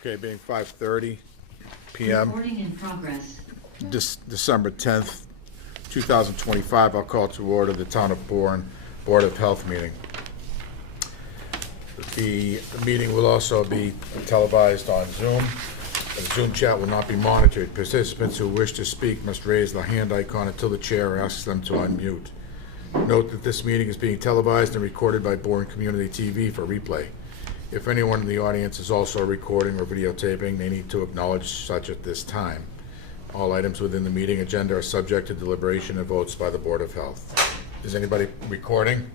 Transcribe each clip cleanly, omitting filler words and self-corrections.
Okay, being 5:30 p.m. Recording in progress. December 10th, 2025, I'll call to order the Town of Bourne Board of Health meeting. The meeting will also be televised on Zoom. The Zoom chat will not be monitored. Participants who wish to speak must raise the hand icon until the chair asks them to unmute. Note that this meeting is being televised and recorded by Bourne Community TV for replay. If anyone in the audience is also recording or videotaping, they need to acknowledge such at this time. All items within the meeting agenda are subject to deliberation and votes by the Board of Health. Is anybody recording?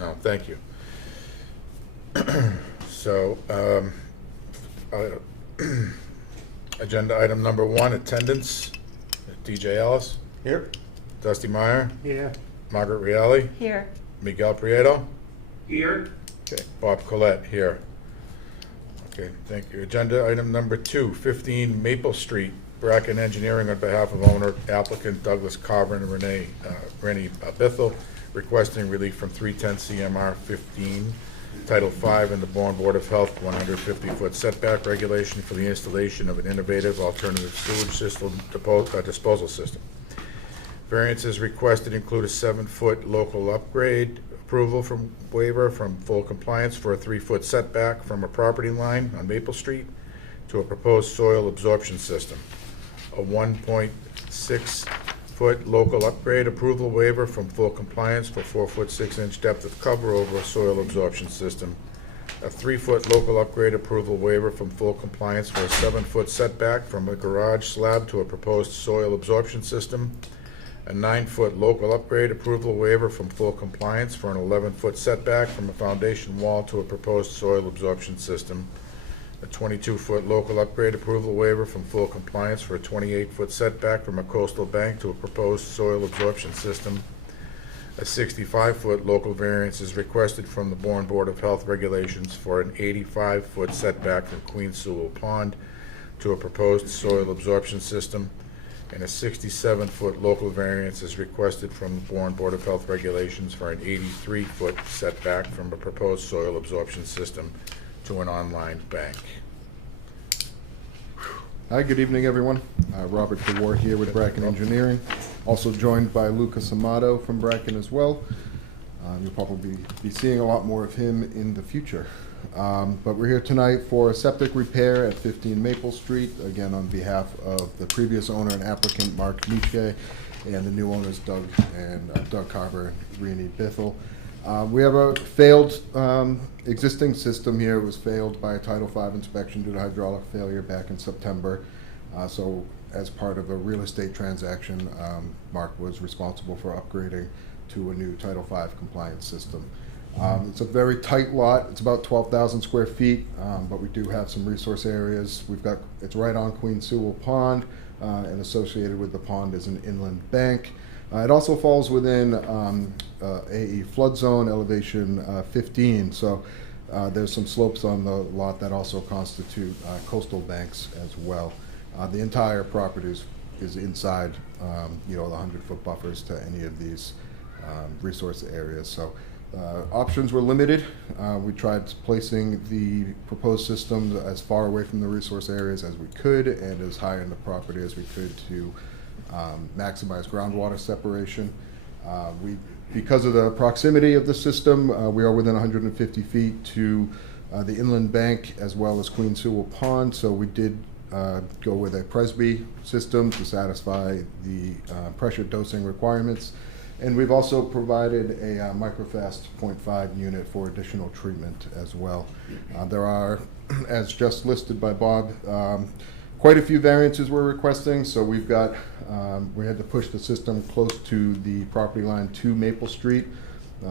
No, thank you. So, agenda item number 1, attendance. DJ Ellis. Here. Dusty Meyer. Here. Margaret Reale. Here. Miguel Prieto. Here. Okay, Bob Collette here. Okay, thank you. Agenda item number 2, 15 Maple Street, Bracken Engineering, on behalf of owner applicant Douglas Carver and Renee Bithell, requesting relief from 310 CMR 15, Title 5 in the Bourne Board of Health 150-foot setback regulation for the installation of an innovative alternative sewage system disposal system. Variances requested include a 7-foot local upgrade, approval from waiver from full compliance for a 3-foot setback from a property line on Maple Street to a proposed soil absorption system. A 1.6-foot local upgrade approval waiver from full compliance for 4-foot 6-inch depth of cover over a soil absorption system. A 3-foot local upgrade approval waiver from full compliance for a 7-foot setback from a garage slab to a proposed soil absorption system. A 9-foot local upgrade approval waiver from full compliance for an 11-foot setback from a foundation wall to a proposed soil absorption system. A 22-foot local upgrade approval waiver from full compliance for a 28-foot setback from a coastal bank to a proposed soil absorption system. A 65-foot local variance is requested from the Bourne Board of Health regulations for an 85-foot setback from Queen Sewell Pond to a proposed soil absorption system. And a 67-foot local variance is requested from the Bourne Board of Health regulations for an 83-foot setback from a proposed soil absorption system to an online bank. Hi, good evening, everyone. Robert DeWar here with Bracken Engineering, also joined by Lucas Amato from Bracken as well. You'll probably be seeing a lot more of him in the future. But we're here tonight for a septic repair at 15 Maple Street, again on behalf of the previous owner and applicant Mark Mischke and the new owners Doug Carver and Renee Bithell. We have a failed existing system here. It was failed by a Title V inspection due to hydraulic failure back in September. So as part of a real estate transaction, Mark was responsible for upgrading to a new Title V compliance system. It's a very tight lot. It's about 12,000 square feet, but we do have some resource areas. It's right on Queen Sewell Pond, and associated with the pond is an inland bank. It also falls within AE flood zone elevation 15, so there's some slopes on the lot that also constitute coastal banks as well. The entire property is inside, the 100-foot buffers to any of these resource areas. So options were limited. We tried placing the proposed system as far away from the resource areas as we could and as high in the property as we could to maximize groundwater separation. Because of the proximity of the system, we are within 150 feet to the inland bank as well as Queen Sewell Pond, so we did go with a Presby system to satisfy the pressure dosing requirements. And we've also provided a microfast 0.5 unit for additional treatment as well. There are, as just listed by Bob, quite a few variances we're requesting. So we had to push the system close to the property line to Maple Street.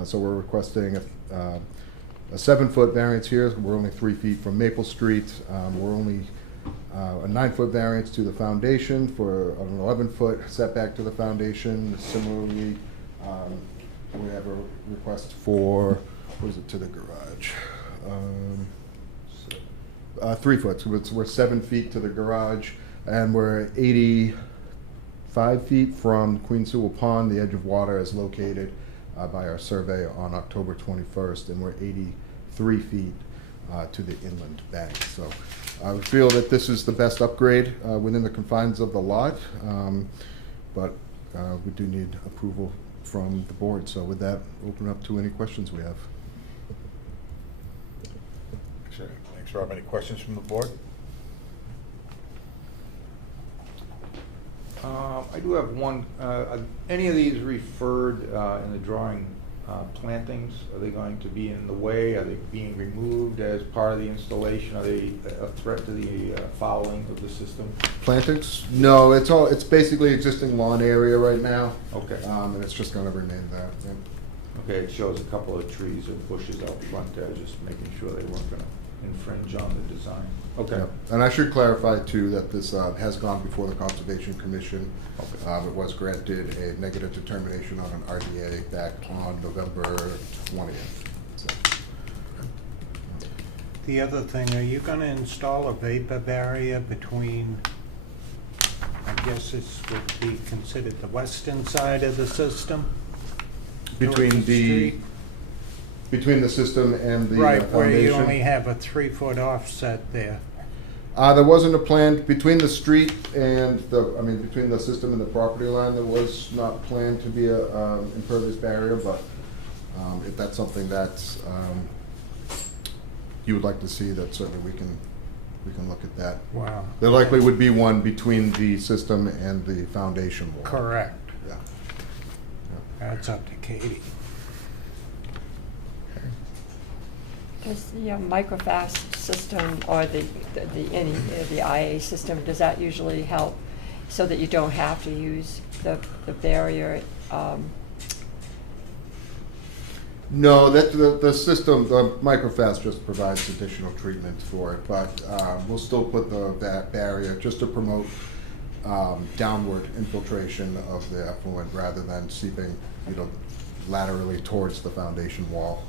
So we're requesting a 7-foot variance here. We're only 3 feet from Maple Street. We're only a 9-foot variance to the foundation for an 11-foot setback to the foundation. Similarly, we have a request for, to the garage? 3 foot. So we're 7 feet to the garage, and we're 85 feet from Queen Sewell Pond. The edge of water is located by our survey on October 21st, and we're 83 feet to the inland bank. So I feel that this is the best upgrade within the confines of the lot, but we do need approval from the board. So with that, open up to any questions we have. Sure. Thanks, Rob. Any questions from the board? I do have one. Any of these referred in the drawing plantings? Are they going to be in the way? Are they being removed as part of the installation? Are they a threat to the fouling of the system? Plantings? No, it's basically existing lawn area right now. Okay. And it's just gonna remain that. Yeah. Okay, it shows a couple of trees and bushes out front there, just making sure they weren't going to infringe on the design. Okay. Yep. And I should clarify too that this has gone before the Conservation Commission. Okay. It was granted a negative determination on an RDA back on November 20th. So, The other thing, are you gonna install a vapor barrier between, I guess this would be considered the western side of the system? between Towards the street? between the system and the Right, where you foundation. only have a 3-foot offset there. There wasn't a plan between the street and between the system and the property line. There was not planned to be a impervious barrier, but if that's something that you would like to see, that certainly we can look at that. Wow. There likely would be one between the system and the foundation wall. Correct. Yeah. That's up to Katie. Does the microfast system or the IA system, does that usually help so that you don't have to use the barrier? No, the system, the microfast just provides additional treatment for it, but we'll still put that barrier just to promote downward infiltration of the effluent rather than seeping, laterally towards the foundation wall.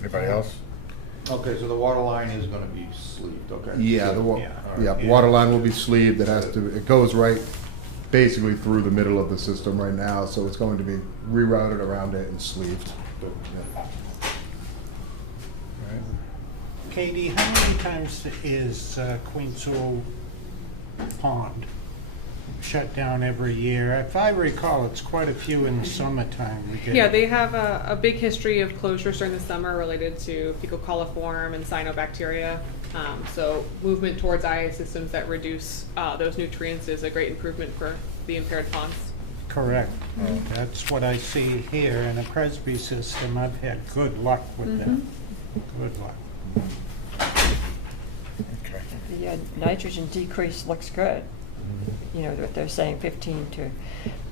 Anybody else? Okay, so the water line is going to be sleeved, okay? Yeah, Yeah. water line will be sleeved. It goes right basically through the middle of the system right now, so it's going to be rerouted around it and sleeved. Good. Yeah. Katie, how many times is Queen Sewell Pond shut down every year? If I recall, it's quite a few in the summertime. Yeah, they have a big history of closures during the summer related to fecal coliform and cyanobacteria. So movement towards IA systems that reduce those nutrients is a great improvement for the impaired ponds. Correct. That's what I see here. In a Presby system, I've had good luck with them. Good luck. Okay. The nitrogen decrease looks good. What they're saying, 15 to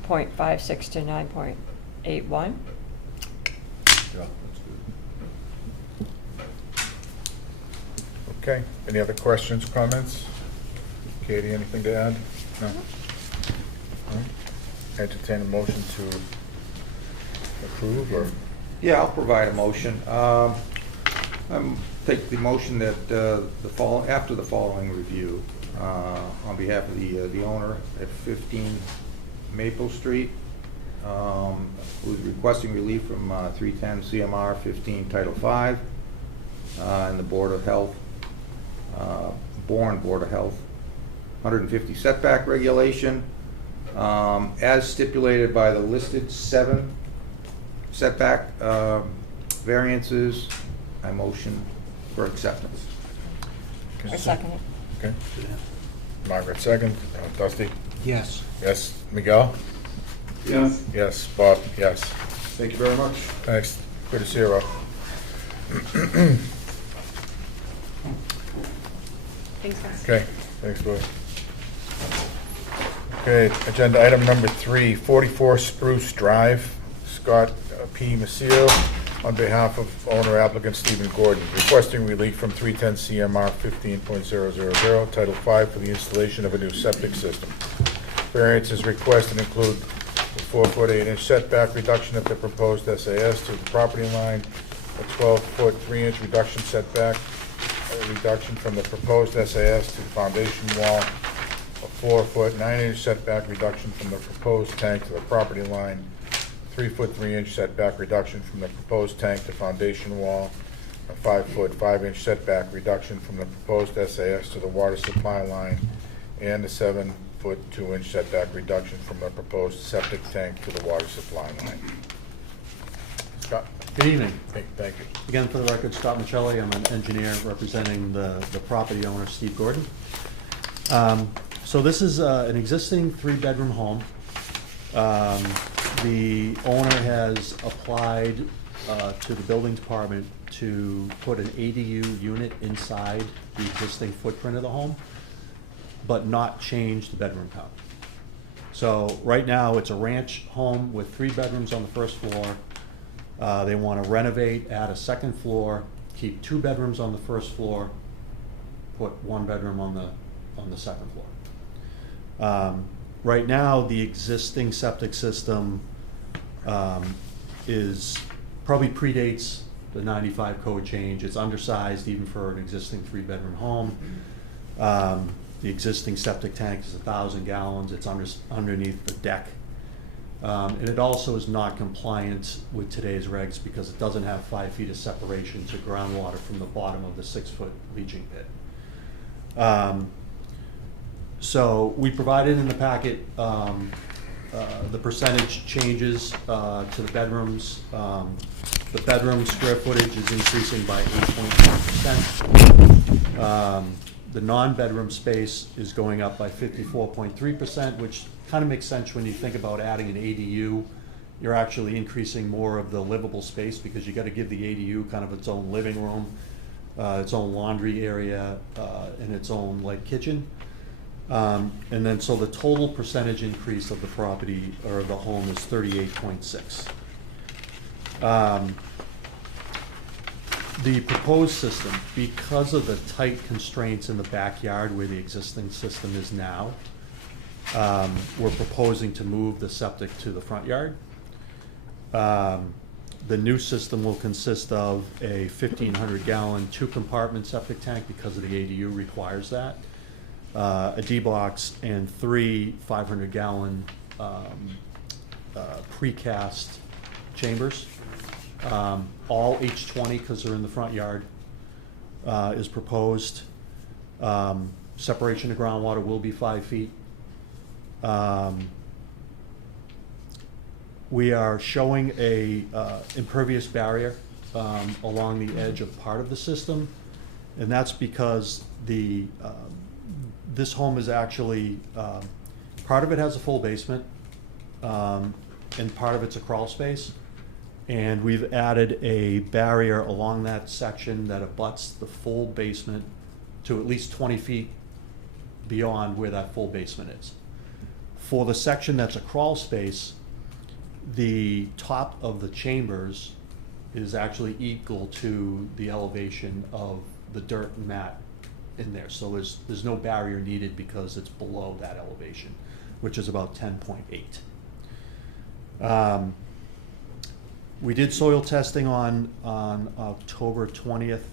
0.56 to 9.81. Yeah, that's good. Okay. Any other questions, comments? Katie, anything to add? No? No? Entertain a motion to approve or? Yeah, I'll provide a motion. Take the motion that after the following review, on behalf of the owner at 15 Maple Street, who's requesting relief from 310 CMR 15 Title 5, and the Board of Health, Bourne Board of Health, 150 setback regulation, as stipulated by the listed 7 setback variances. I motion for acceptance. I second it. Okay. Margaret, second. Dusty? Yes. Yes. Miguel? Yes. Yes. Bob? Yes. Thank you very much. Thanks. Good to see you, Rob. Thanks, guys. Okay, thanks, Louis. Okay, agenda item number 3, 44 Spruce Drive. Scott P. Macio, on behalf of owner applicant Stephen Gordon, requesting relief from 310 CMR 15.000, Title 5 for the installation of a new septic system. Variances requested include a 4-foot 8-inch setback reduction of the proposed SAS to the property line, a 12-foot 3-inch reduction setback, a reduction from the proposed SAS to the foundation wall, a 4-foot 9-inch setback reduction from the proposed tank to the property line, 3-foot 3-inch setback reduction from the proposed tank to foundation wall, a 5-foot 5-inch setback reduction from the proposed SAS to the water supply line, and a 7-foot 2-inch setback reduction from the proposed septic tank to the water supply line. Scott? Good evening. Thank you. Again, for the record, Scott Michelli. I'm an engineer representing the property owner, Steve Gordon. So this is an existing 3-bedroom home. The owner has applied to the building department to put an ADU unit inside the existing footprint of the home, but not change the bedroom count. So right now, it's a ranch home with 3 bedrooms on the first floor. They want to renovate, add a second floor, keep 2 bedrooms on the first floor, put 1 bedroom on the second floor. Right now, the existing septic system is probably predates the 95 code change. It's undersized even for an existing 3-bedroom home. The existing septic tank is 1,000 gallons. It's underneath the deck. And it also is not compliant with today's regs because it doesn't have 5 feet of separation to groundwater from the bottom of the 6-foot leaching pit. So we provided in the packet the percentage changes to the bedrooms. The bedroom square footage is increasing by 8.1%. The non-bedroom space is going up by 54.3%, which kind of makes sense when you think about adding an ADU. You're actually increasing more of the livable space because you got to give the ADU kind of its own living room, its own laundry area, and its own like kitchen. And then so the total percentage increase of the property or the home is 38.6. The proposed system, because of the tight constraints in the backyard where the existing system is now, we're proposing to move the septic to the front yard. The new system will consist of a 1,500-gallon 2-compartment septic tank because of the ADU requires that, a D-box, and 3 500-gallon precast chambers. All H20 because they're in the front yard is proposed. Separation of groundwater will be 5 feet. We are showing a impervious barrier along the edge of part of the system, and that's because this home is actually part of it has a full basement, and part of it's a crawl space. And we've added a barrier along that section that abuts the full basement to at least 20 feet beyond where that full basement is. For the section that's a crawl space, the top of the chambers is actually equal to the elevation of the dirt mat in there. So there's no barrier needed because it's below that elevation, which is about 10.8. We did soil testing on October 20th.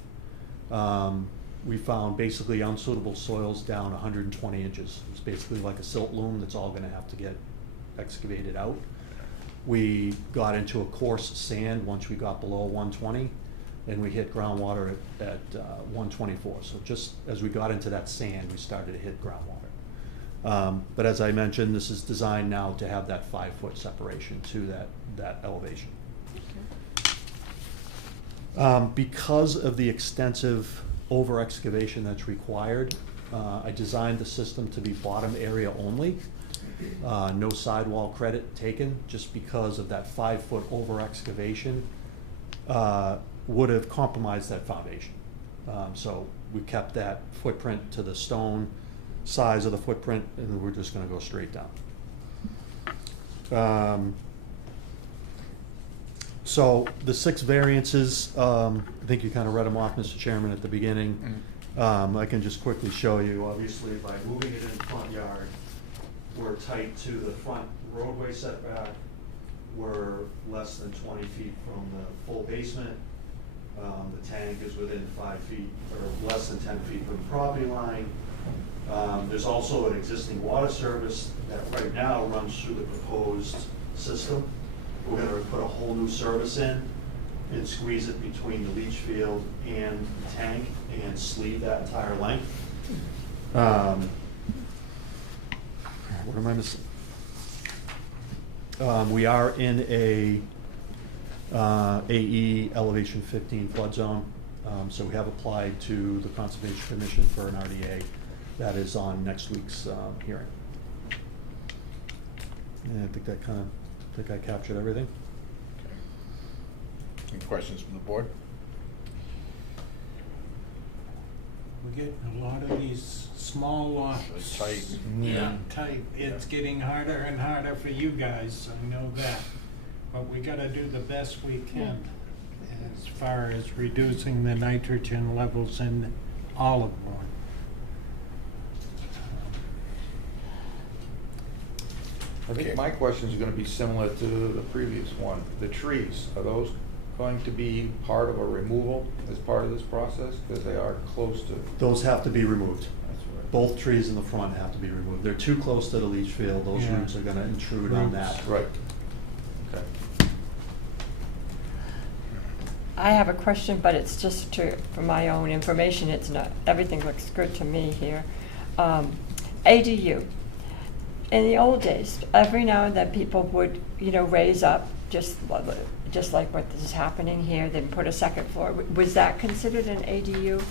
We found basically unsuitable soils down 120 inches. It's basically like a silt loam that's all gonna have to get excavated out. We got into a coarse sand once we got below 120, and we hit groundwater at 124. So just as we got into that sand, we started to hit groundwater. But as I mentioned, this is designed now to have that 5-foot separation to that elevation. Because of the extensive over-excavation that's required, I designed the system to be bottom area only. No sidewall credit taken, just because of that 5-foot over-excavation would have compromised that foundation. So we kept that footprint to the stone size of the footprint, and we're just gonna go straight down. So the 6 variances, I think you kind of read them off, Mr. Chairman, at the beginning. I can just quickly show you, obviously, by moving it in the front yard, we're tight to the front roadway setback. We're less than 20 feet from the full basement. The tank is within 5 feet, or less than 10 feet from the property line. There's also an existing water service that right now runs through the proposed system. we're gonna put a whole new service in and squeeze it between the leach field and the tank and sleeve that entire length. What am I missing? We are in a AE elevation 15 flood zone, so we have applied to the Conservation Commission for an RDA. That is on next week's hearing. And I think that I captured everything. Any questions from the board? We're getting a lot of these small lots. Tight. Yeah, tight. It's getting harder and harder for you guys, I know that. But we gotta do the best we can as far as reducing the nitrogen levels in all of Bourne. I think my question is gonna be similar to the previous one. The trees, are those going to be part of a removal as part of this process? Because they are close to, Those have to be removed. that's right. Both trees in the front have to be removed. They're too close to the leach field. Those Yeah. roots are gonna intrude on that. Right. Okay. I have a question, but it's just for my own information. It's not, everything looks good to me here. ADU. In the old days, every now and then people would, raise up, just like what is happening here, then put a second floor. Was that considered an ADU?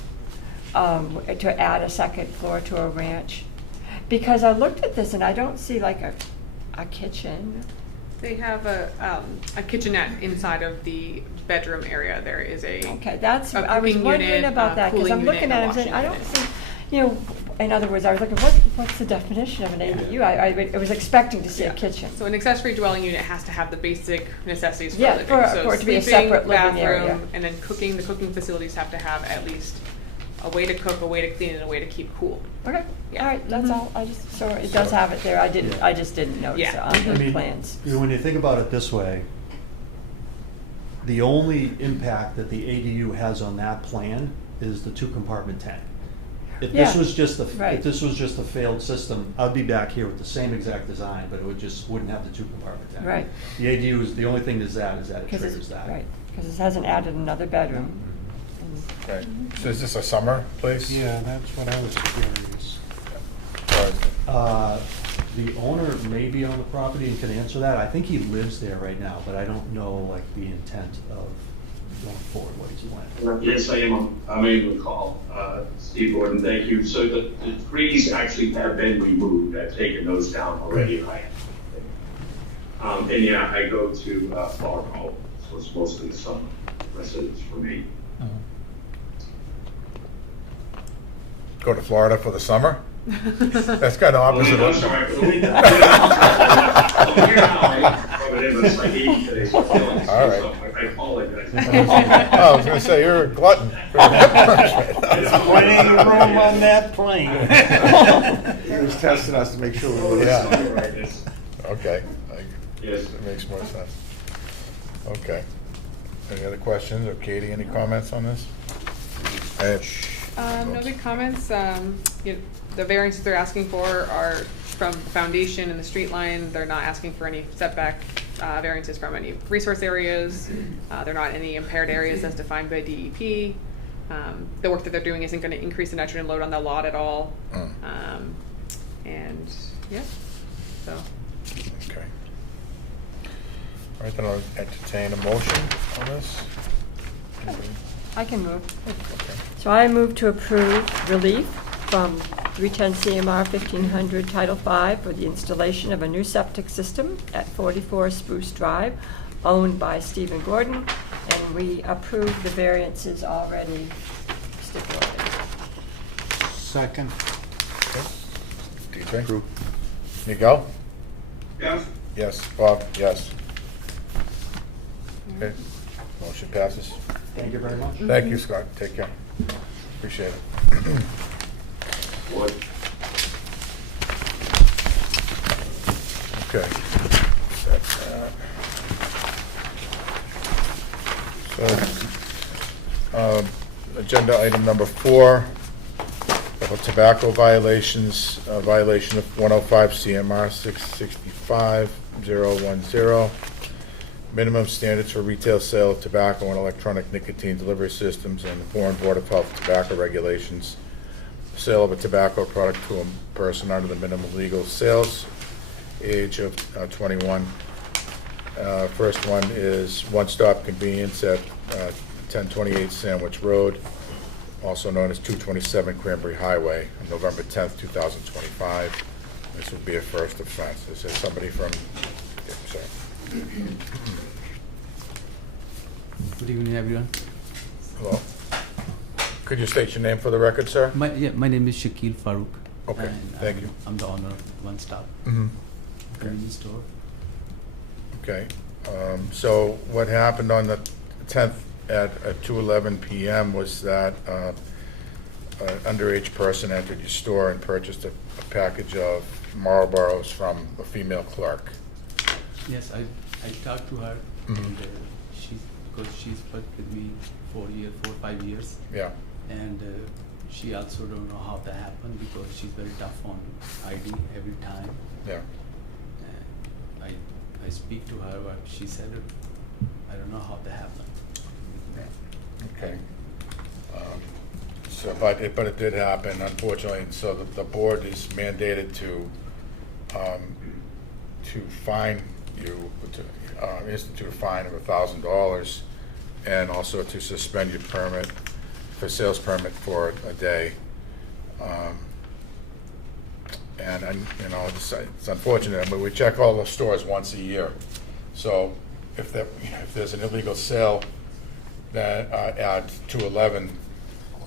To add a second floor to a ranch? Because I looked at this and I don't see like a kitchen. They have a kitchenette inside of the bedroom area. There is a Okay, that's, a I was cooking wondering unit, about that, because cooling I'm unit, looking and a at it and saying, I washing don't unit. see, in other words, I was looking, what's the definition of an ADU? I was expecting to see a Yeah. kitchen. So an accessory dwelling unit has to have the basic necessities for Yeah, living. for So it to be a sleeping, separate living bathroom, area. and then cooking. The cooking facilities have to have at least a way to cook, a way to clean, and a way to keep cool. Okay, Yeah. all right, that's all, so it does have it there, I just didn't notice it Yeah. on I the mean, plans. when you think about it this way, the only impact that the ADU has on that plan is the 2-compartment tank. If this Yeah, was just right. if this was just a failed system, I'd be back here with the same exact design, but it wouldn't have the 2-compartment tank. Right. The ADU is, the only thing is that it Because triggers that. Right, because it hasn't added another bedroom. Okay, so is this a summer place? Yeah, that's what I was curious. The owner may be on the property and can answer that. I think he lives there right now, but I don't know like the intent of going forward, what he's doing. Yes, I'm able to call. Steve Gordon, thank you. So the trees actually have been removed. I've taken those down already. And yeah, I go to Florida, so it's mostly summer residents for me. Go to Florida for the summer? That's kind of opposite. I'm sorry, for the winter. I'm here now, I rub it in, but it's like 80 today, so I'm feeling sick, All right. so I apologize. Oh, I was gonna say, you're a glutton. Plenty of room on that plane. He was testing us to make sure we were Yeah. listening. Right, yes. Okay, Yes. that makes more sense. Okay. Any other questions, or Katie, any comments on this? No big comments. The variances they're asking for are from the foundation and the street line. They're not asking for any setback variances from any resource areas. They're not any impaired areas as defined by DEP. The work that they're doing isn't going to increase the nitrogen load on the lot at all. And yeah, so. Okay. All right, then I'll entertain a motion on this. I can move. Okay. So I move to approve relief from 310 CMR 1500 Title V for the installation of a new septic system at 44 Spruce Drive, owned by Stephen Gordon, and we approve the variances already stipulated. Second. Okay. DJ? Miguel? Yes. Yes. Bob? Yes. Okay, motion passes. Thank you very much. Thank you, Scott. Take care. Appreciate it. What? Okay. That's that. So, agenda item number 4, of tobacco violations, violation of 105 CMR 665-010. minimum standards for retail sale of tobacco and electronic nicotine delivery systems, and the Bourne Board of Health tobacco regulations. Sale of a tobacco product to a person under the minimum legal sales age of 21. First one is One Stop Convenience at 1028 Sandwich Road, also known as 227 Cranberry Highway, on November 10th, 2025. This would be a first offense. This is somebody from, sorry. Good evening, everyone. Hello. Could you state your name for the record, sir? My name is Shakil Farooq. Okay, and thank you. I'm the owner of One Stop Mm-hmm. Convenience Store. Okay, so what happened on the 10th at 2:11 p.m. was that an underage person entered your store and purchased a package of Marlboros from a female clerk. Yes, I talked to her, Mhm. and because she's worked with me 4 or 5 years, Yeah, and she also don't know how that happened because she's very tough on ID every time. yeah. I speak to her, but she said I don't know how that happened. Okay. So, but it did happen, unfortunately, and so the board is mandated to fine you, to institute a fine of $1,000, and also to suspend your permit, for sales permit for a day. And you know, it's unfortunate, but we check all the stores once a year. So if there's an illegal sale that at 2:11,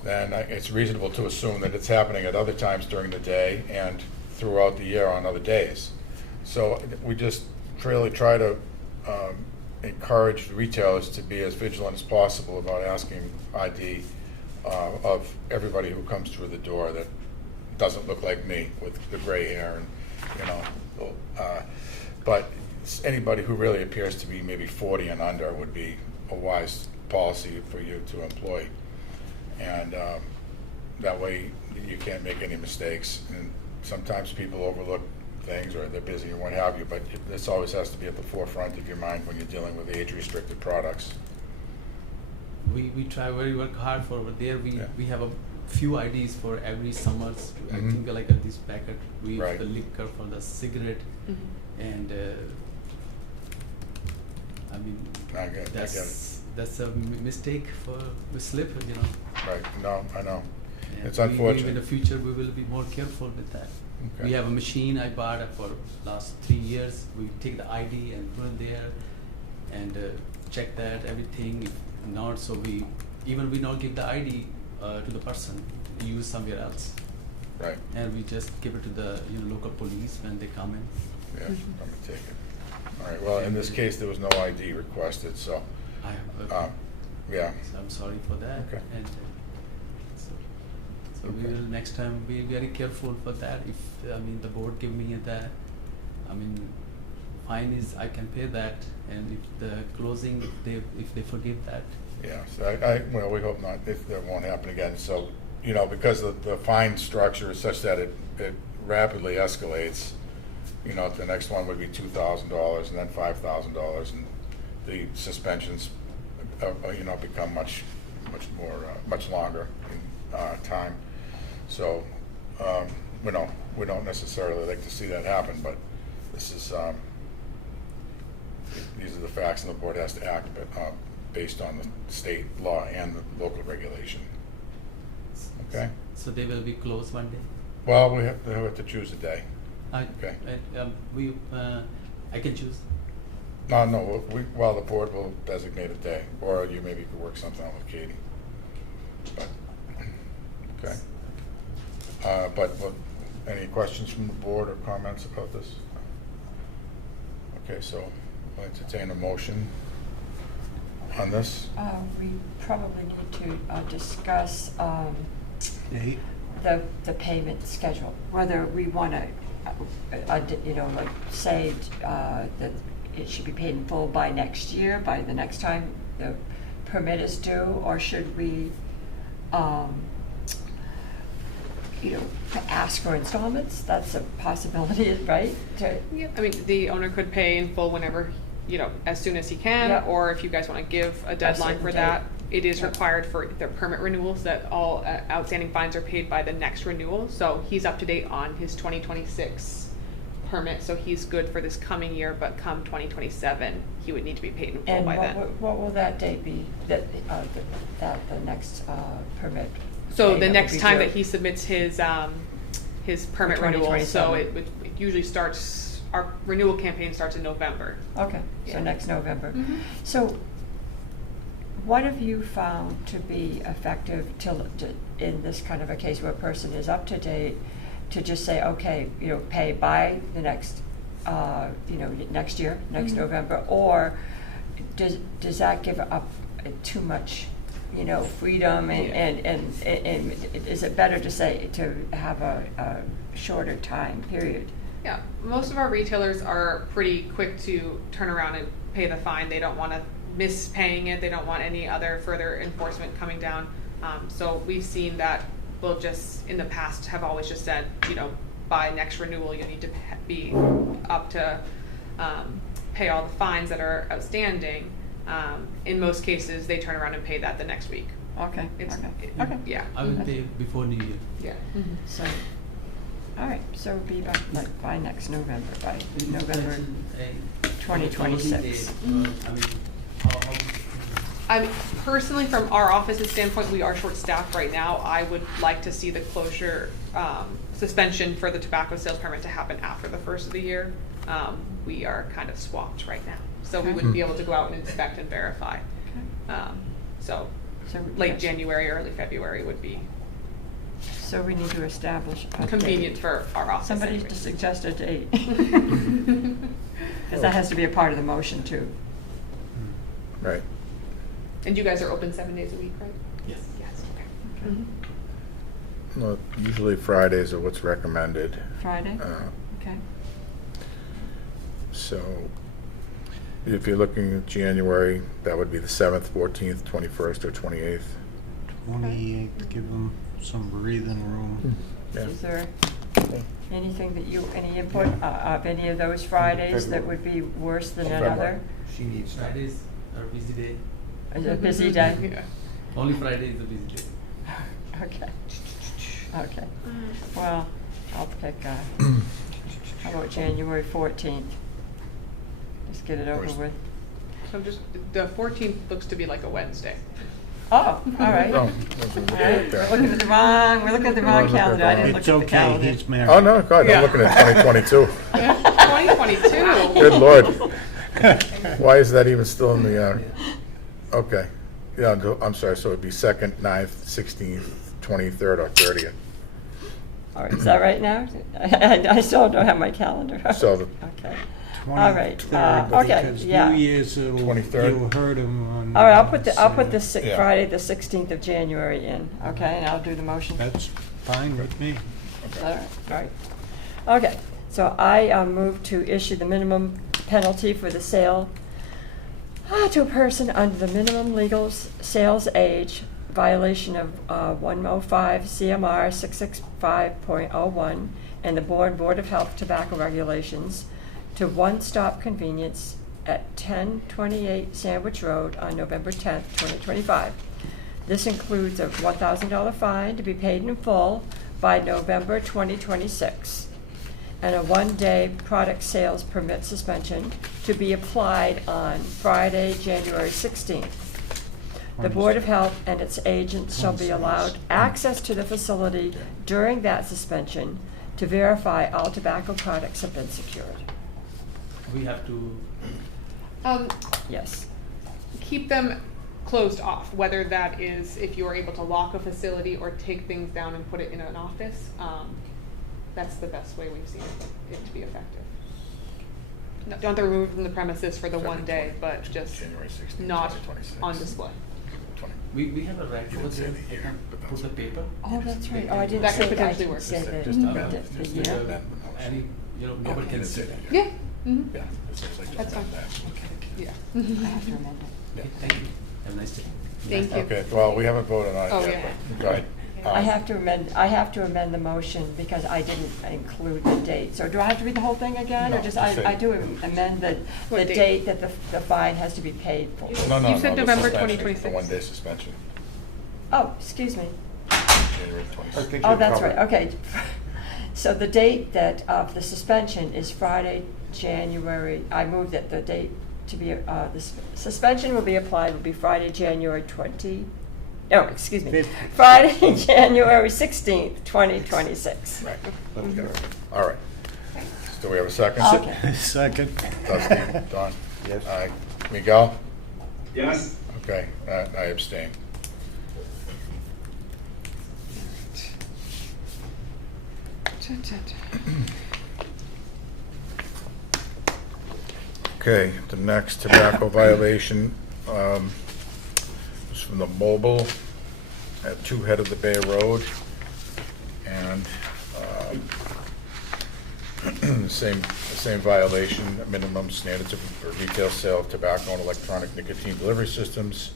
then it's reasonable to assume that it's happening at other times during the day and throughout the year on other days. So we just really try to encourage retailers to be as vigilant as possible about asking ID of everybody who comes through the door that doesn't look like me with the gray hair, and you know, but anybody who really appears to be maybe 40 and under would be a wise policy for you to employ, and that way you can't make any mistakes. And sometimes people overlook things, or they're busy or what have you, but this always has to be at the forefront of your mind when you're dealing with age-restricted products. We try very work hard for over there. Yeah. We have a few IDs for every summers. I Mhm. think like this packet we Right. have the liquor for the cigarette, and I mean I get it. that's a mistake for we slip, you know. Right, no, I know. And It's in unfortunate. the future, we will be more careful with that. Okay. We have a machine I bought for last 3 years. We take the ID and put it there, and check that everything. If not, so we not give the ID to the person. We use somewhere else, Right, and we just give it to the local police when they come in. yeah, I'm gonna take it. All right, well, in this case, there was no ID requested, so, I have. yeah, So I'm sorry for that. Okay. And so we Okay. will next time be very careful for that. If the board give me that, fine is I can pay that, and if the closing, if they forgive that. yeah, so well, we hope not, if that won't happen again, so, you know, because the fine structure is such that it rapidly escalates, you know, the next one would be $2,000 and then $5,000, and the suspensions, you know, become much longer in time. So, we don't necessarily like to see that happen, but this is, these are the facts, and the board has to act, but, based on the state law and the local regulation. Okay? So they will be closed one day. Well, we have to choose a day. Okay. I can choose. No, well, the board will designate a day, or you maybe could work something out with Katie. But, okay. Any questions from the board or comments about this? Okay, so I'll entertain a motion on this. We probably need to discuss the payment schedule, whether we want to, like, say that it should be paid in full by next year, by the next time the permit is due, or should we, ask for installments? That's a possibility, right? Yeah, the owner could pay in full whenever as soon as he can, Yeah. or if you guys want to give a deadline certain for date. that. It is Yeah. required for the permit renewals that all outstanding fines are paid by the next renewal. So he's up to date on his 2026 permit, so he's good for this coming year, but come 2027, he would need to be paid in full And by then. what will that date be, that the next permit? So payment the will next be time due? that he submits his permit renewal, so it usually starts, our renewal campaign starts in November. Okay, so Yeah. next November. Mhm. So what have you found to be effective in this kind of a case where a person is up to date, to just say, okay, pay by the next, next year, next Mhm. November? Or does that give up too much, freedom, and is it better to say, to have a shorter time period? Yeah, most of our retailers are pretty quick to turn around and pay the fine. They don't want to miss paying it. They don't want any other further enforcement coming down. So we've seen that we'll just, in the past, have always just said, by next renewal, you need to be up to pay all the fines that are outstanding. In most cases, they turn around and pay that the next week. Okay, It's, okay. Yeah. I will pay before New Year. Yeah. So, all right, so it'll be by next November, by Will you November. mention a 2026. closing date? I mean, how I mean, personally, from our office's standpoint, we are short-staffed right now. I would like to see the closure, suspension for the tobacco sales permit to happen after the first of the year. We are kind of swamped right now, so we Okay. wouldn't be able to go out and inspect and verify. So late yes. January, early February would be So we need to establish a convenient date. for our office. Somebody anyway. to suggest a date. Because that has to be a part of the motion too. Right. And you guys are open 7 days a week, right? Yes. Yes, okay. Mm-hmm. Well, usually Fridays are what's recommended. Friday? Okay. So if you're looking at January, that would be the 7th, 14th, 21st, or 28th. 28, give them some breathing room. Yeah. Is there anything any input of any of those Fridays that would be worse than another? She needs that. Fridays are a busy day. Is it a busy day? Yeah. Only Friday is a busy day. Okay. Okay. Well, I'll pick, how about January 14th? Just get it over with. So the 14th looks to be like a Wednesday. Oh, all right. Oh, All right, we're looking at the wrong calendar. I didn't look It's at the okay, calendar. he's married. Oh, no, God, Yeah. I'm looking at 2022. 2022. Good Lord. Why is that even still in the, okay. Yeah, I'm sorry, so it'd be 2nd, 9th, 16th, 23rd, or 30th. All right, is that right now? I still don't have my calendar. So Okay. All right, 23rd, okay, because yeah. New Year's, you'll 23rd. hurt him on. All right, I'll put the Yeah. Friday, the 16th of January in, okay, and I'll do the motion. That's fine with me. All right. Okay, so I move to issue the minimum penalty for the sale to a person under the minimum legal sales age, violation of 105 CMR 665.01 and the Bourne Board of Health tobacco regulations, to One Stop Convenience at 1028 Sandwich Road on November 10th, 2025. This includes a $1,000 fine to be paid in full by November 2026, and a one-day product sales permit suspension to be applied on Friday, January 16th. The Board of Health and its agents shall be allowed access to the facility during that suspension to verify all tobacco products have been secured. We have to, Yes. Keep them closed off, whether that is if you are able to lock a facility or take things down and put it in an office. That's the best way we've seen it to be effective. Don't have to remove it from the premises for the one day, but just January 16th, not 2026. on display. we have a rack You over didn't say there. the year, but Put that's the okay. paper. Oh, that's right. Oh, I didn't That say could that. I potentially didn't work. say the, Just the, about- the just year. about- Any, nobody can see that. Yeah. Mhm. Yeah, it's just like That's just fine. that. Yeah. I have to amend it. Okay, thank you. Have a nice day. Thank you. Okay, well, we haven't voted on it Oh, yet, yeah. but, go ahead. I have to amend the motion because I didn't include the date. So do I have to read the whole thing again, or No, just, just say- I do amend the What date? date that the fine has to be paid for? No, You said the November suspension, 2026. The one-day suspension, Oh, excuse me. January I 26th. think Oh, you're that's right, covered. okay. So the date that, of the suspension is Friday, January, I move that the date to be, suspension will be applied, will be Friday, January 20, no, excuse me, Friday, January 16th, 2026. Right. All right. Do we have a second? Okay. Second. Dusty, Don? Yes. Aye. Miguel? Yes? Okay, I abstain. Okay, the next tobacco violation is from the Mobile at 2 Head of the Bay Road. And same violation, minimum standards of retail sale of tobacco and electronic nicotine delivery systems,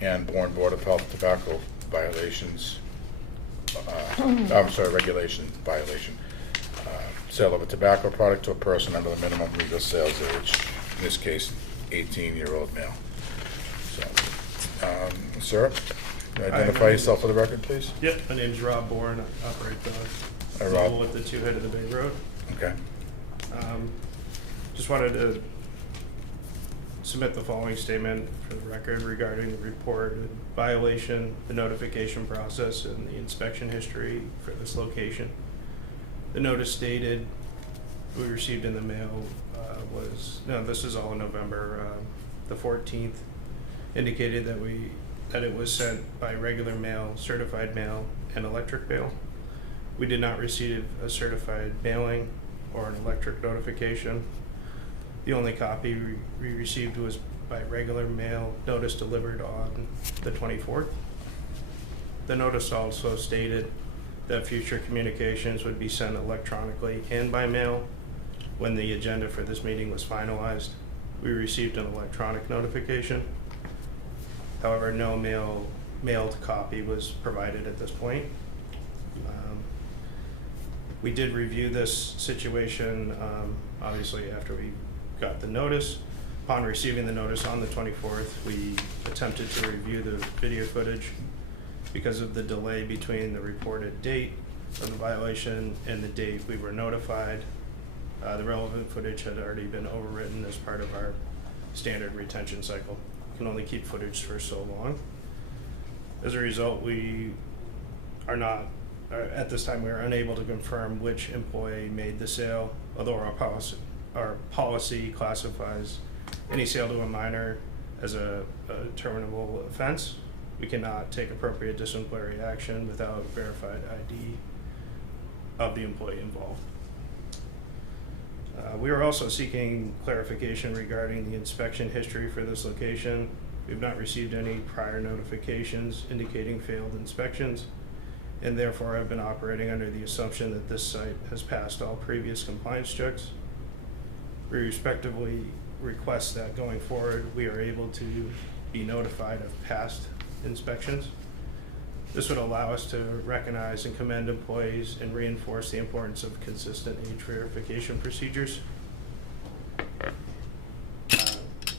and Bourne Board of Health tobacco violations. I'm sorry, regulation violation. Sale of a tobacco product to a person under the minimum legal sales age, in this case, 18-year-old male. So, sir, identify yourself for the record, please. Yep, my name's Rob Bourne, I operate Hi, the Rob. mobile at the 2 Head of the Bay Road. Okay. Just wanted to submit the following statement for the record regarding the reported violation, the notification process, and the inspection history for this location. The notice stated we received in the mail this is all in November, the 14th, indicated that it was sent by regular mail, certified mail, and electric mail. We did not receive a certified mailing or an electric notification. The only copy we received was by regular mail, notice delivered on the 24th. The notice also stated that future communications would be sent electronically and by mail. When the agenda for this meeting was finalized, we received an electronic notification. However, no mailed copy was provided at this point. We did review this situation, obviously after we got the notice. Upon receiving the notice on the 24th, we attempted to review the video footage. Because of the delay between the reported date of the violation and the date we were notified, the relevant footage had already been overwritten as part of our standard retention cycle. You can only keep footage for so long. As a result, at this time, we are unable to confirm which employee made the sale, although our policy classifies any sale to a minor as a terminable offense. We cannot take appropriate disciplinary action without verified ID of the employee involved. We are also seeking clarification regarding the inspection history for this location. We've not received any prior notifications indicating failed inspections, and therefore have been operating under the assumption that this site has passed all previous compliance checks. We respectively request that going forward, we are able to be notified of past inspections. This would allow us to recognize and commend employees and reinforce the importance of consistent age verification procedures.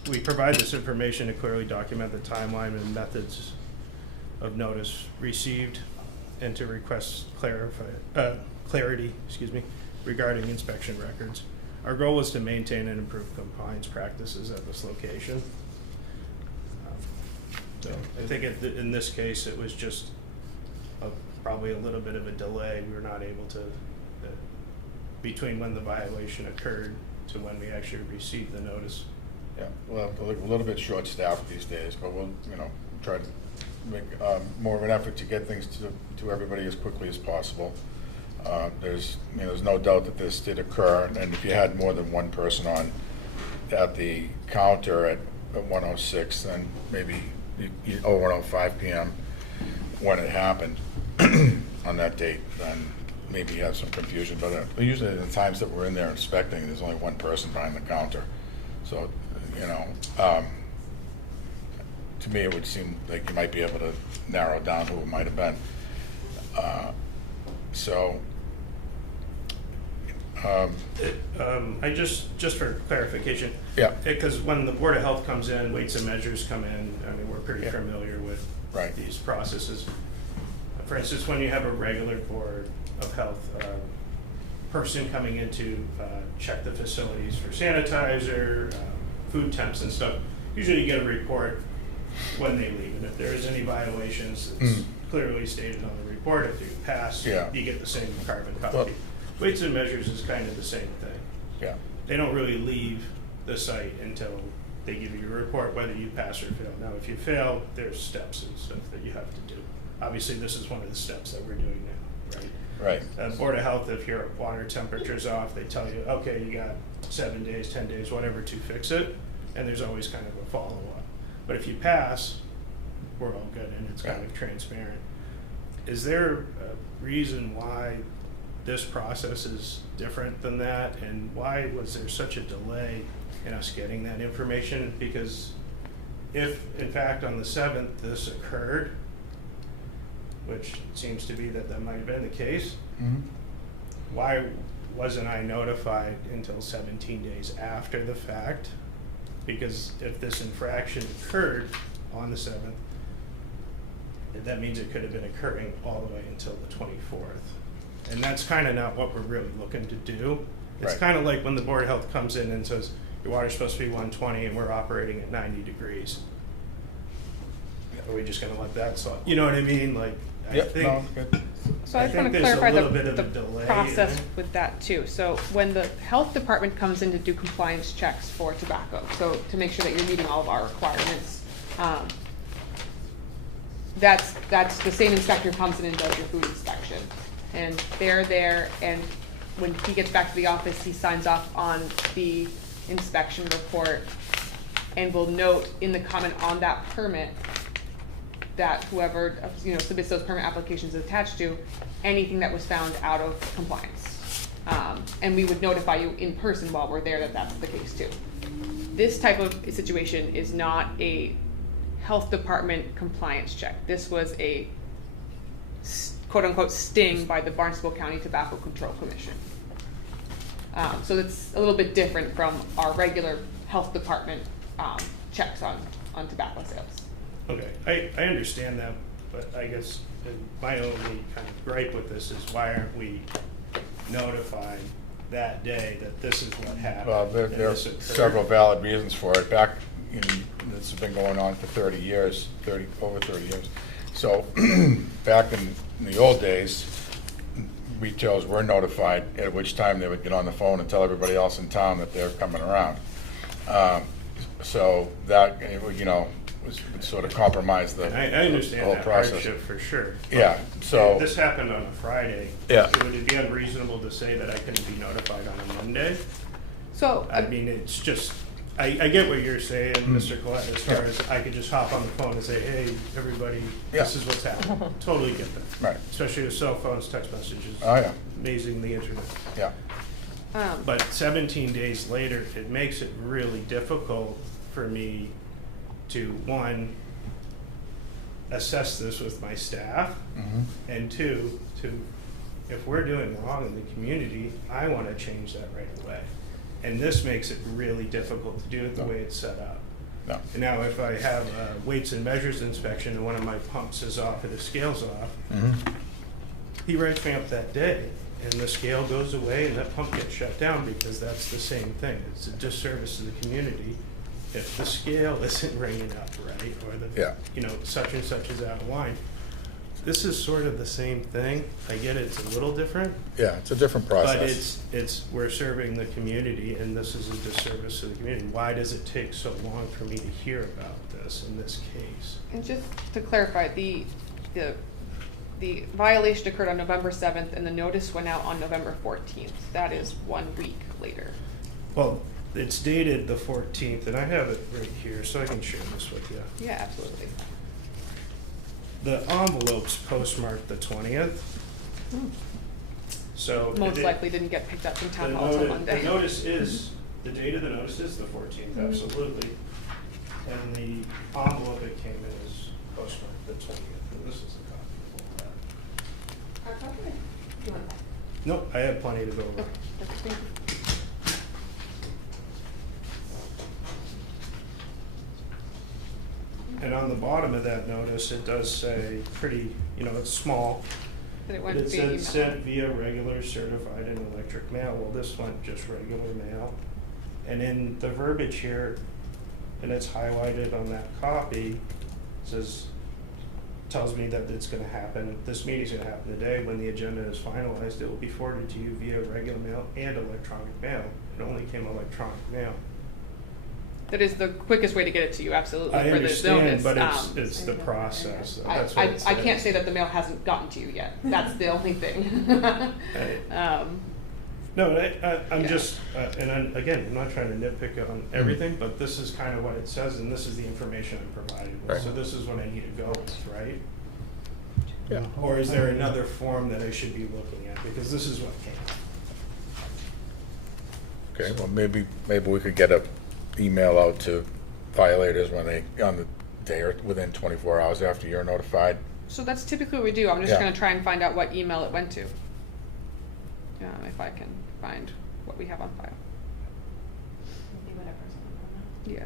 We provide this information to clearly document the timeline and methods of notice received and to request clarity regarding inspection records. Our goal is to maintain and improve compliance practices at this location. So I think in this case, it was just probably a little bit of a delay. We were not able to, between when the violation occurred to when we actually received the notice. Yeah, well, we're a little bit short-staffed these days, but we'll, try to make more of an effort to get things to everybody as quickly as possible. There's no doubt that this did occur, and if you had more than one person at the counter at 1:06, then maybe 1:05 p.m. when it happened on that date, then maybe you have some confusion. But usually the times that we're in there inspecting, there's only one person behind the counter. So, to me, it would seem like you might be able to narrow down who it might have been. So, I just for clarification. Yeah. Because when the Board of Health comes in, weights and measures come in, I mean, we're pretty Yeah. familiar with Right. these processes. For instance, when you have a regular Board of Health person coming in to check the facilities for sanitizer, food temps and stuff, usually you get a report when they leave. And if there is any violations, it's clearly stated on the report. If you pass, Yeah. you get the same carbon copy. Well- Weights and measures is kind of the same thing. yeah, They don't really leave the site until they give you a report whether you pass or fail. Now, if you fail, there's steps and stuff that you have to do. Obviously, this is one of the steps that we're doing now, right? right, Board of Health, if your water temperature's off, they tell you, okay, you got 7 days, 10 days, whatever to fix it, and there's always kind of a follow-up. But if you pass, we're all good, and it's kind of transparent. Is there a reason why this process is different than that, and why was there such a delay in us getting that information? Because if, in fact, on the 7th this occurred, which seems to be that might have been the case, why wasn't I notified until 17 days after the fact? Because if this infraction occurred on the 7th, that means it could have been occurring all the way until the 24th. And that's kind of not what we're really looking to do. It's Right. kind of like when the Board of Health comes in and says, your water's supposed to be 120 and we're operating at 90 degrees. Are we just gonna let that slide? You know what I mean? Like, I yep, think, no, good. So I I just want think to there's a clarify little bit of the a delay process in it. with that too. So when the health department comes in to do compliance checks for tobacco, so to make sure that you're meeting all of our requirements, that's the same inspector comes in and does your food inspection. And they're there, and when he gets back to the office, he signs off on the inspection report and will note in the comment on that permit that whoever, submits those permit applications is attached to, anything that was found out of compliance. And we would notify you in person while we're there that that's the case too. This type of situation is not a health department compliance check. This was a quote-unquote sting by the Barnstable County Tobacco Control Commission. So it's a little bit different from our regular health department checks on tobacco sales. Okay, I understand that, but I guess my only kind of gripe with this is why aren't we notified that day that this is what happened? Well, there and are this occurred? several valid reasons for it. Back, this has been going on for 30 years, over 30 years. So, back in the old days, retailers were notified, at which time they would get on the phone and tell everybody else in town that they're coming around. So that, would sort of compromise the And I the understand whole that process. hardship for sure. Yeah, so- If this happened on a Friday. Yeah. Would it be unreasonable to say that I couldn't be notified on a Monday? So I mean, it's just, I get what you're saying, Mr. Collette, as far as I could just hop on the phone and say, hey, everybody, this Yeah. is what's happening. Totally get that. Right. Especially with cell phones, text messages. Oh, yeah. Amazing, the internet. Yeah, But 17 days later, it makes it really difficult for me to, one, assess this with my staff, and two, if we're doing wrong in the community, I want to change that right away. And this makes it really difficult to do it the way it's set up. no, And now if I have a weights and measures inspection and one of my pumps is off or the scale's off, he writes me up that day, and the scale goes away and that pump gets shut down because that's the same thing. It's a disservice to the community if the scale isn't ringing up right, or the, Yeah. such and such is out of line. This is sort of the same thing. I get it's a little different, yeah, it's a different process. but it's we're serving the community, and this is a disservice to the community. Why does it take so long for me to hear about this in this case? And just to clarify, the violation occurred on November 7th, and the notice went out on November 14th. That is 1 week later. Well, it's dated the 14th, and I have it right here, so I can share this with you. Yeah, absolutely. The envelope's postmarked the 20th. So Most it- likely didn't get picked up from the town hall until noti- Monday. The notice is, the date of the notice is the 14th, absolutely. And the envelope it came in is postmarked the 20th, and this is a copy of all Nope, I have plenty to go over. And on the bottom of that notice, it does say pretty, it's small. That it But went it via email. said sent via regular certified and electric mail. Well, this went just regular mail. And in the verbiage here, and it's highlighted on that copy, says, tells me that it's gonna happen, this meeting's gonna happen today. When the agenda is finalized, it will be forwarded to you via regular mail and electronic mail. It only came electronic mail. That is the quickest way to get it to you, absolutely, I for this understand, notice. but it's the process. That's what it I can't says. say that the mail hasn't gotten to you yet. That's the only thing. No, I'm Yeah. just, and I'm not trying to nitpick on everything, but this is kind of what it says, and this is the information I'm provided with. Right. So this is what I need to go with, right? Yeah. Or is there another form that I should be looking at? Because this is what came. Okay, well, maybe we could get a email out to violators when they, on the day or within 24 hours after you're notified. So that's typically what we do. I'm just Yeah. gonna try and find out what email it went to. If I can find what we have on file. Yeah.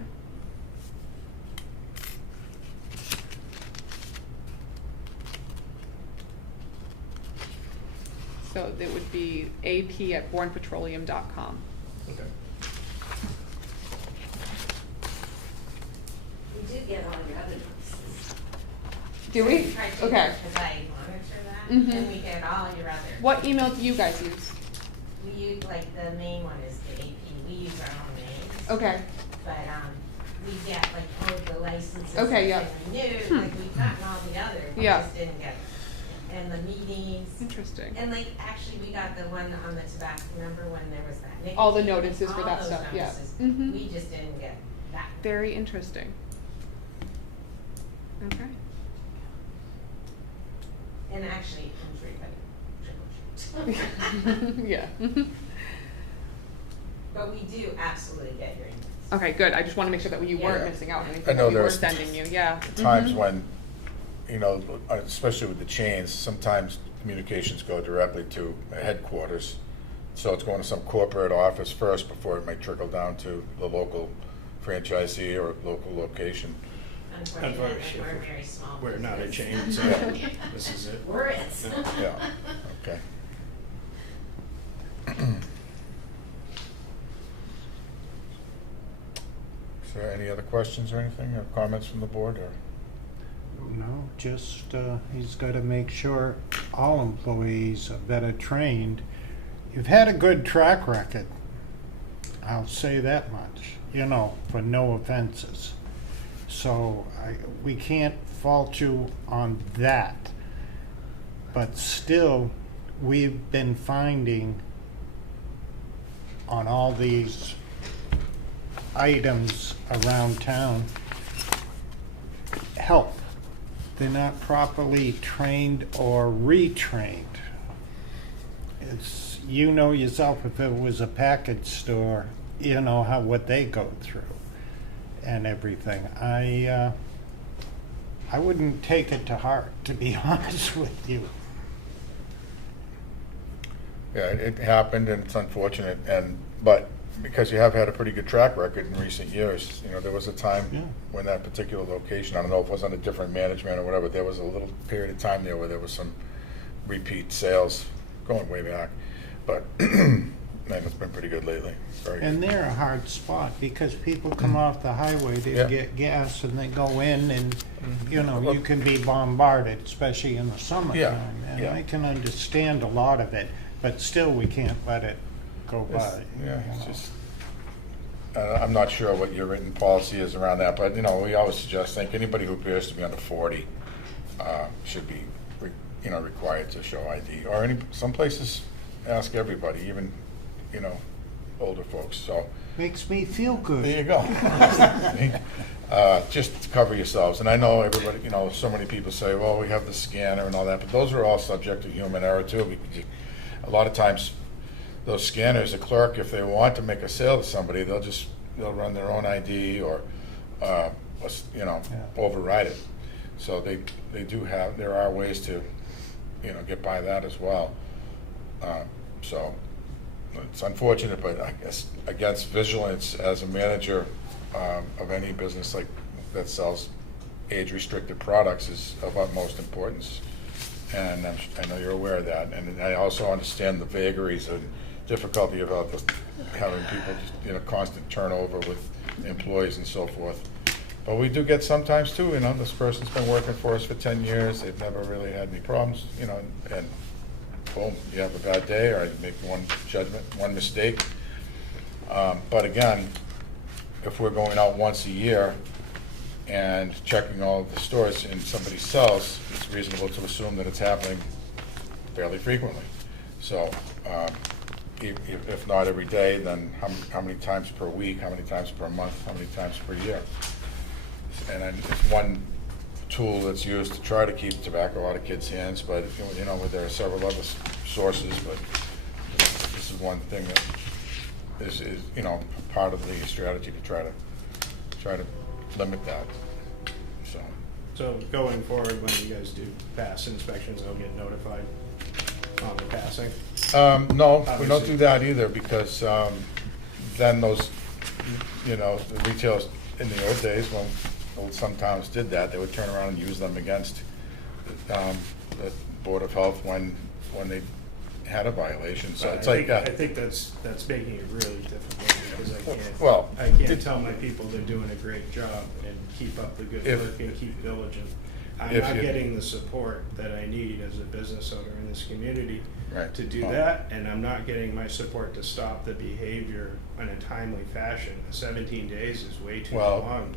So it would be ap@bournepetroleum.com. Okay. We did get all your other notices. Do we? I tried to, Okay. because I monitor that, Mhm. and we get all your other. What email do you guys use? We use, like, the main one is the AP, we use our own names. Okay. But, we get like all of the licenses. Okay, yeah. And renewed, like we've gotten all the other, we Yeah. just didn't get, and the meetings. Interesting. And like, actually, we got the one on the tobacco, remember when there was that nicotine? All the notices for all that those stuff, yeah. notices. Mhm. We just didn't get that. Very interesting. Okay. And actually, I'm sure everybody triple checked. Yeah. But we do absolutely get your emails. Okay, good. I just want to make sure that you weren't Yeah. missing out on I anything know that we were there's sending you. Yeah. Times Mhm. when, especially with the chains, sometimes communications go directly to headquarters. So it's going to some corporate office first before it may trickle down to the local franchisee or local location. Unfortunately, we're a very small We're not a business. chain, so Yeah. this is it. We're it. Yeah, okay. Is there any other questions or anything, or comments from the board, or? No, just, he's gotta make sure all employees are better trained. You've had a good track record, I'll say that much, for no offenses. So we can't fault you on that. But still, we've been finding on all these items around town, help. They're not properly trained or retrained. It's, yourself, if it was a package store, what they go through and everything. I wouldn't take it to heart, to be honest with you. Yeah, it happened, and it's unfortunate, but because you have had a pretty good track record in recent years, there was a time Yeah. when that particular location, I don't know if it was under different management or whatever, there was a little period of time there where there was some repeat sales going way back, but man, it's been pretty good lately. Very And good. they're a hard spot because people come off the highway to Yeah. get gas and they go in and, you can be bombarded, especially in the summertime. And yeah. I can understand a lot of it, but still we can't let it go by. Yeah, it's just, I'm not sure what your written policy is around that, but, we always suggest, anybody who appears to be under 40 should be, required to show ID. Or some places ask everybody, even, older folks, so. Makes me feel good. There you go. Just to cover yourselves, and I know everybody, so many people say, well, we have the scanner and all that, but those are all subject to human error too, because a lot of times, those scanners, a clerk, if they want to make a sale to somebody, they'll run their own ID or, override it. So there are ways to get by that as well. So it's unfortunate, but I guess against vigilance as a manager of any business like that sells age-restricted products is of utmost importance. And I know you're aware of that. And I also understand the vagaries and difficulty about having people, constant turnover with employees and so forth. But we do get sometimes too, this person's been working for us for 10 years, they've never really had any problems, and boom, you have a bad day, or you make one judgment, one mistake. But again, if we're going out once a year and checking all of the stores and somebody sells, it's reasonable to assume that it's happening fairly frequently. So, if not every day, then how many times per week, how many times per month, how many times per year? And then it's one tool that's used to try to keep tobacco out of kids' hands, but there are several other sources, but this is one thing that is part of the strategy to try to limit that. So going forward, when you guys do pass inspections, they'll get notified on the passing? No, we don't do that either, because then those, the retailers in the old days, when some towns did that, they would turn around and use them against the Board of Health when they had a violation. So it's like I think that's making it really difficult, because Well, I can't tell my people they're doing a great job and keep up the good work and keep diligent. I'm not getting the support that I need as a business owner in this community to do that, and I'm not getting my support to stop the behavior in a timely fashion. 17 days is way too long.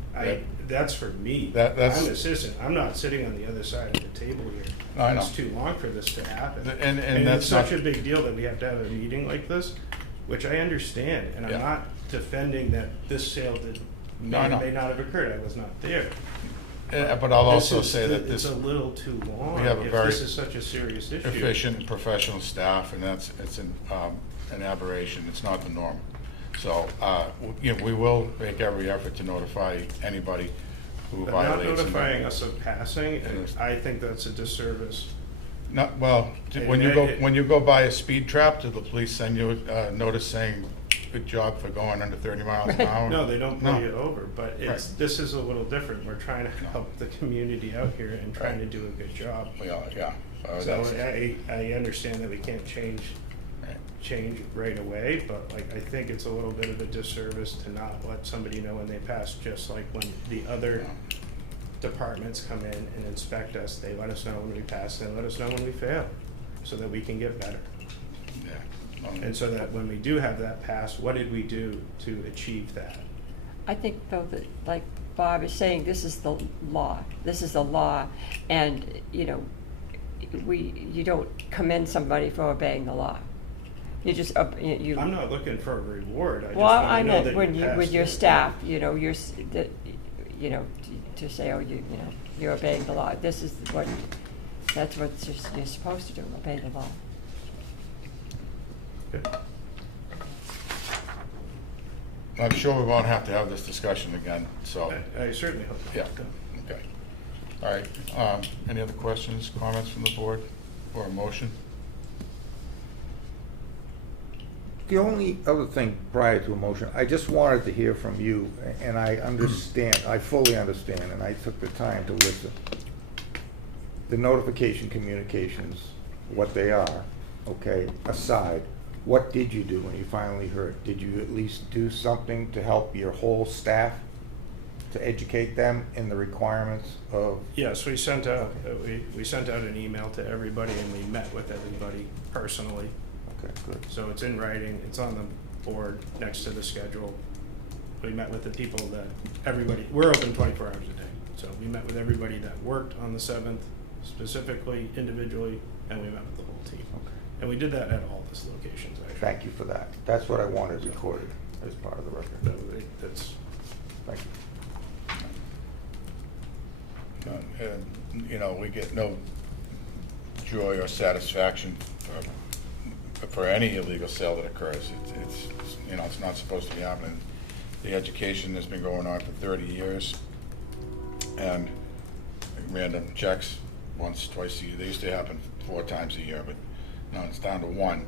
That's for me. I'm a citizen. I'm not sitting on the other side of the table here. No, I know. It's too long for this to happen. And it's such a big deal that we have to have a meeting like this, which I understand, and I'm not defending that this sale may or may not have occurred. I was not there. But I'll also say that it's a little too long. We have a very this is such a serious issue. Efficient, professional staff, and it's an aberration. It's not the norm. So we will make every effort to notify anybody who But violates. not notifying us of passing, I think that's a disservice. When you go by a speed trap, do the police send you a notice saying, "Good job for going under 30 miles an hour"? No, they don't pull you over, but this is a little different. We're trying to help the community out here and trying to do a good job. So I understand that we can't change right away, but I think it's a little bit of a disservice to not let somebody know when they pass, just like when the other departments come in and inspect us. They let us know when we pass, and they let us know when we fail, so that we can get better. And so that when we do have that pass, what did we do to achieve that? I think, though, that like Bob is saying, this is the law. This is the law, and you don't commend somebody for obeying the law. You just you. I'm not looking for a reward. I meant that when you with your passed it. staff, to say, oh, you're obeying the law. That's what you're supposed to do, obey the law. I'm sure we won't have to have this discussion again, so. I certainly hope not. Yeah, okay. All right, any other questions, comments from the board, or a motion? The only other thing prior to a motion, I just wanted to hear from you, and I understand, I fully understand, and I took the time to listen. The notification communications, what they are, okay, aside, what did you do when you finally heard? Did you at least do something to help your whole staff, to educate them in the requirements of? Yes, we sent out an email to everybody, and we met with everybody personally. Okay, good. So it's in writing, it's on the board next to the schedule. We met with the people we're open 24 hours a day. So we met with everybody that worked on the 7th, specifically, individually, and we met with the whole team. Okay. And we did that at all these locations, actually. Thank you for that. That's what I wanted recorded as part of the record. Thank you. And, we get no joy or satisfaction for any illegal sale that occurs. It's not supposed to be happening. The education has been going on for 30 years, and random checks once, twice a year. They used to happen 4 times a year, but now it's down to 1.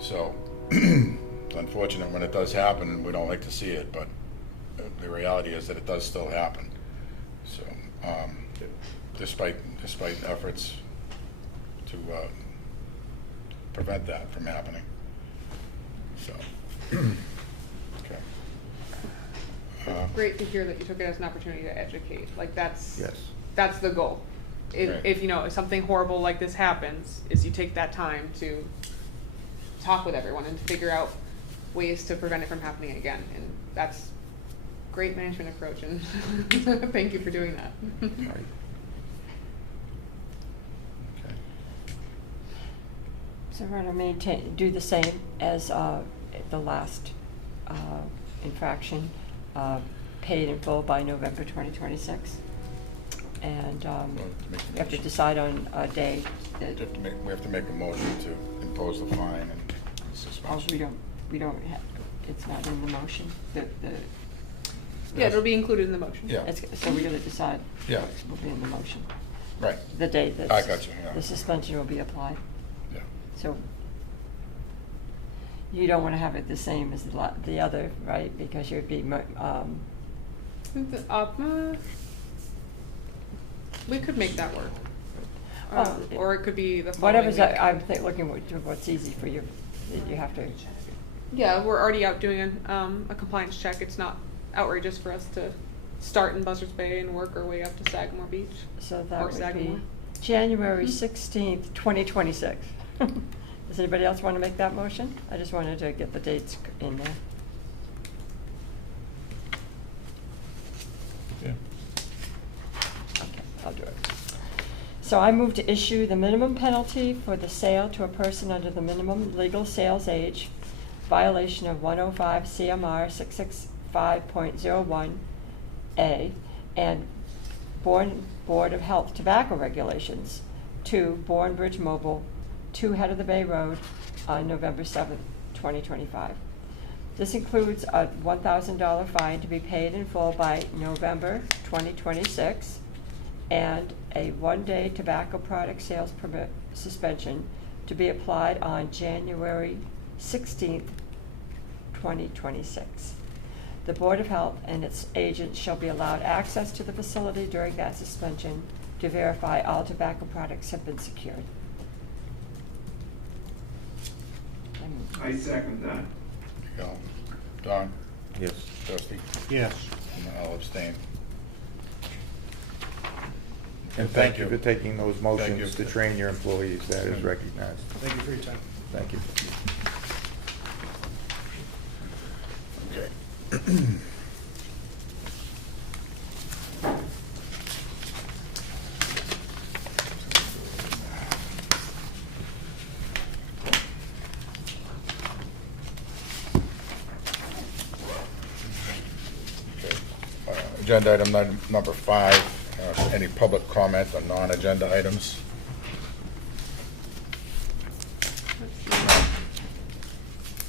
So it's unfortunate when it does happen, and we don't like to see it, but the reality is that it does still happen. So despite efforts to prevent that from happening. So, okay. Great to hear that you took it as an opportunity to educate. Like that's Yes. that's the goal. If, Right. if you know if something horrible like this happens, is you take that time to talk with everyone and figure out ways to prevent it from happening again. And that's great management approach. And thank you for doing that. Right. Okay. So we're gonna do the same as the last infraction, paid in full by November 2026. And make the we have to motion. decide on a day that, We have to make a motion to impose the fine and oh, suspension. we don't have, it's not in the motion, Yeah, it'll be included in the motion. Yeah. so we're gonna decide. Yeah. what will be in the motion, Right. the date that. I got you, yeah. The suspension will be applied. Yeah. So you don't want to have it the same as the other, right? Because you'd be, We could make that work. Well, Or it could be the following whatever's, week. I'm looking at what's easy for you, that you have to, Yeah, we're already out doing a compliance check. It's not outrageous for us to start in Buzzards Bay and work our way up to Sagamore Beach. so Or that would be Sagamore. January 16th, 2026. Does anybody else want to make that motion? I just wanted to get the dates in there. Yeah. Okay, I'll do it. So I move to issue the minimum penalty for the sale to a person under the minimum legal sales age, violation of 105 CMR 665.01A, and Bourne Board of Health tobacco regulations to Bourne Bridge Mobile, 2 Head of the Bay Road, on November 7th, 2025. This includes a $1,000 fine to be paid in full by November 2026, and a 1-day tobacco product sales permit suspension to be applied on January 16th, 2026. The Board of Health and its agents shall be allowed access to the facility during that suspension to verify all tobacco products have been secured. I second that. There you go. Don? Yes. Trustee? Yes. And I'll abstain. And thank you for taking those Thank motions you. to train your employees. That is recognized. Thank you for your time. Thank you. Okay. Agenda item number 5, any public comment on non-agenda items?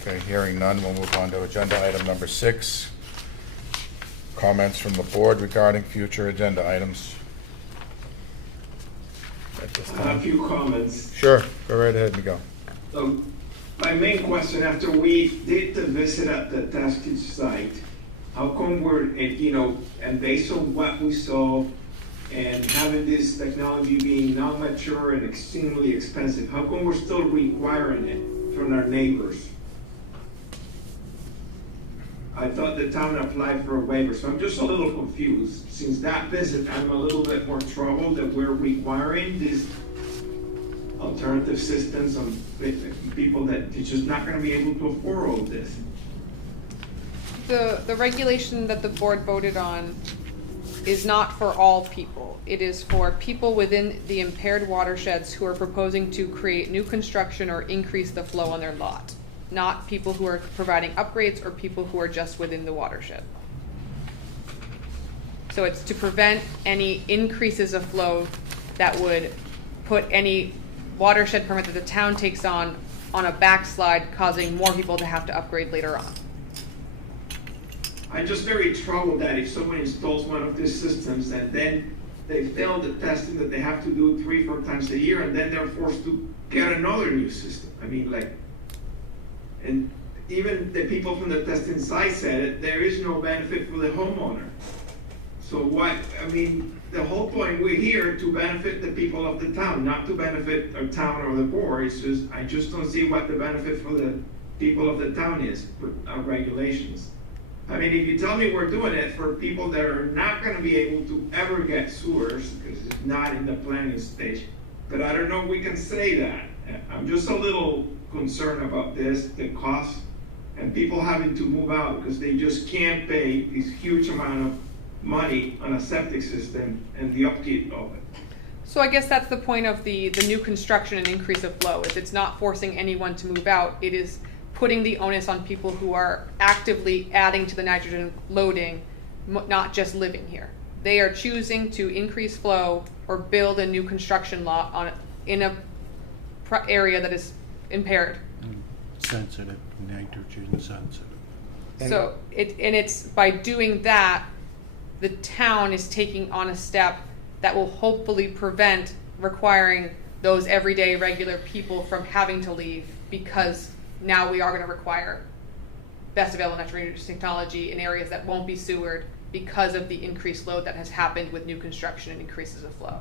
Okay, hearing none, we'll move on to agenda item number 6. Comments from the board regarding future agenda items. At this I have a time. few comments. Sure, go right ahead and go. My main question, after we did the visit at the testing site, how come and based on what we saw and having this technology being non-mature and extremely expensive, how come we're still requiring it from our neighbors? I thought the town applied for a waiver, so I'm just a little confused. Since that visit, I'm a little bit more troubled that we're requiring these alternative systems on people that are just not gonna be able to afford all of this. The regulation that the board voted on is not for all people. It is for people within the impaired watersheds who are proposing to create new construction or increase the flow on their lot, not people who are providing upgrades or people who are just within the watershed. So it's to prevent any increases of flow that would put any watershed permit that the town takes on a backslide, causing more people to have to upgrade later on. I'm just very troubled that if someone installs one of these systems and then they failed the testing that they have to do 3-4 times a year, and then they're forced to get another new system. I mean, like, and even the people from the testing site said it, there is no benefit for the homeowner. So what, I mean, the whole point, we're here to benefit the people of the town, not to benefit our town or the board. It's just, I just don't see what the benefit for the people of the town is with our regulations. I mean, if you tell me we're doing it for people that are not gonna be able to ever get sewers, because it's not in the planning stage, but I don't know if we can say that. I'm just a little concerned about this, the cost, and people having to move out because they just can't pay this huge amount of money on a septic system and the upkeep of it. So I guess that's the point of the new construction and increase of flow, is it's not forcing anyone to move out, it is putting the onus on people who are actively adding to the nitrogen loading, not just living here. They are choosing to increase flow or build a new construction lot in a area that is impaired. Sensitive, nitrogen sensitive. So it's by doing that, the town is taking on a step that will hopefully prevent requiring those everyday regular people from having to leave, because now we are going to require best available natural resource technology in areas that won't be sewered because of the increased load that has happened with new construction and increases of flow.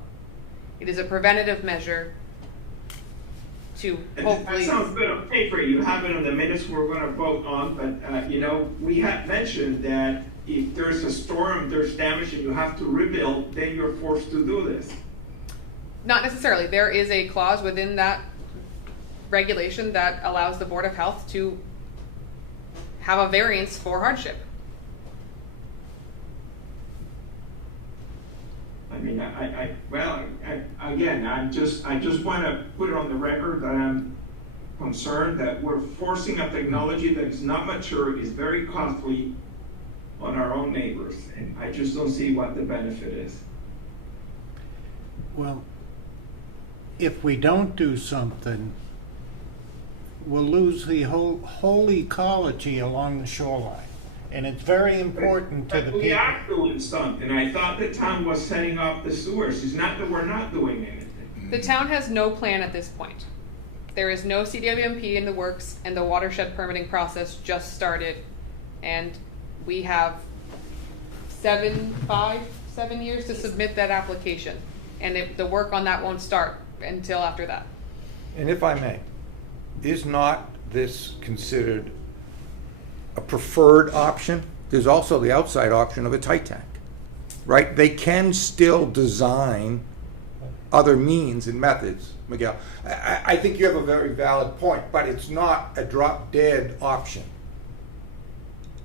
It is a preventative measure to hopefully. That sounds good on paper. You have it on the minutes we're going to vote on, but you know, we had mentioned that if there's a storm, there's damage, and you have to rebuild, then you're forced to do this. Not necessarily. There is a clause within that regulation that allows the Board of Health to have a variance for hardship. I mean, again, I just want to put it on the record that I'm concerned that we're forcing a technology that is not mature, is very costly on our own neighbors, and I just don't see what the benefit is. Well, if we don't do something, we'll lose the whole ecology along the shoreline. And it's very important to the people. We are doing something. I thought the town was setting up the sewers. It's not that we're not doing anything. The town has no plan at this point. There is no CWMP in the works, and the watershed permitting process just started. And we have 7 years to submit that application. And the work on that won't start until after that. And if I may, is not this considered a preferred option? There's also the outside option of a tight tank, right? They can still design other means and methods, Miguel. I think you have a very valid point, but it's not a drop-dead option.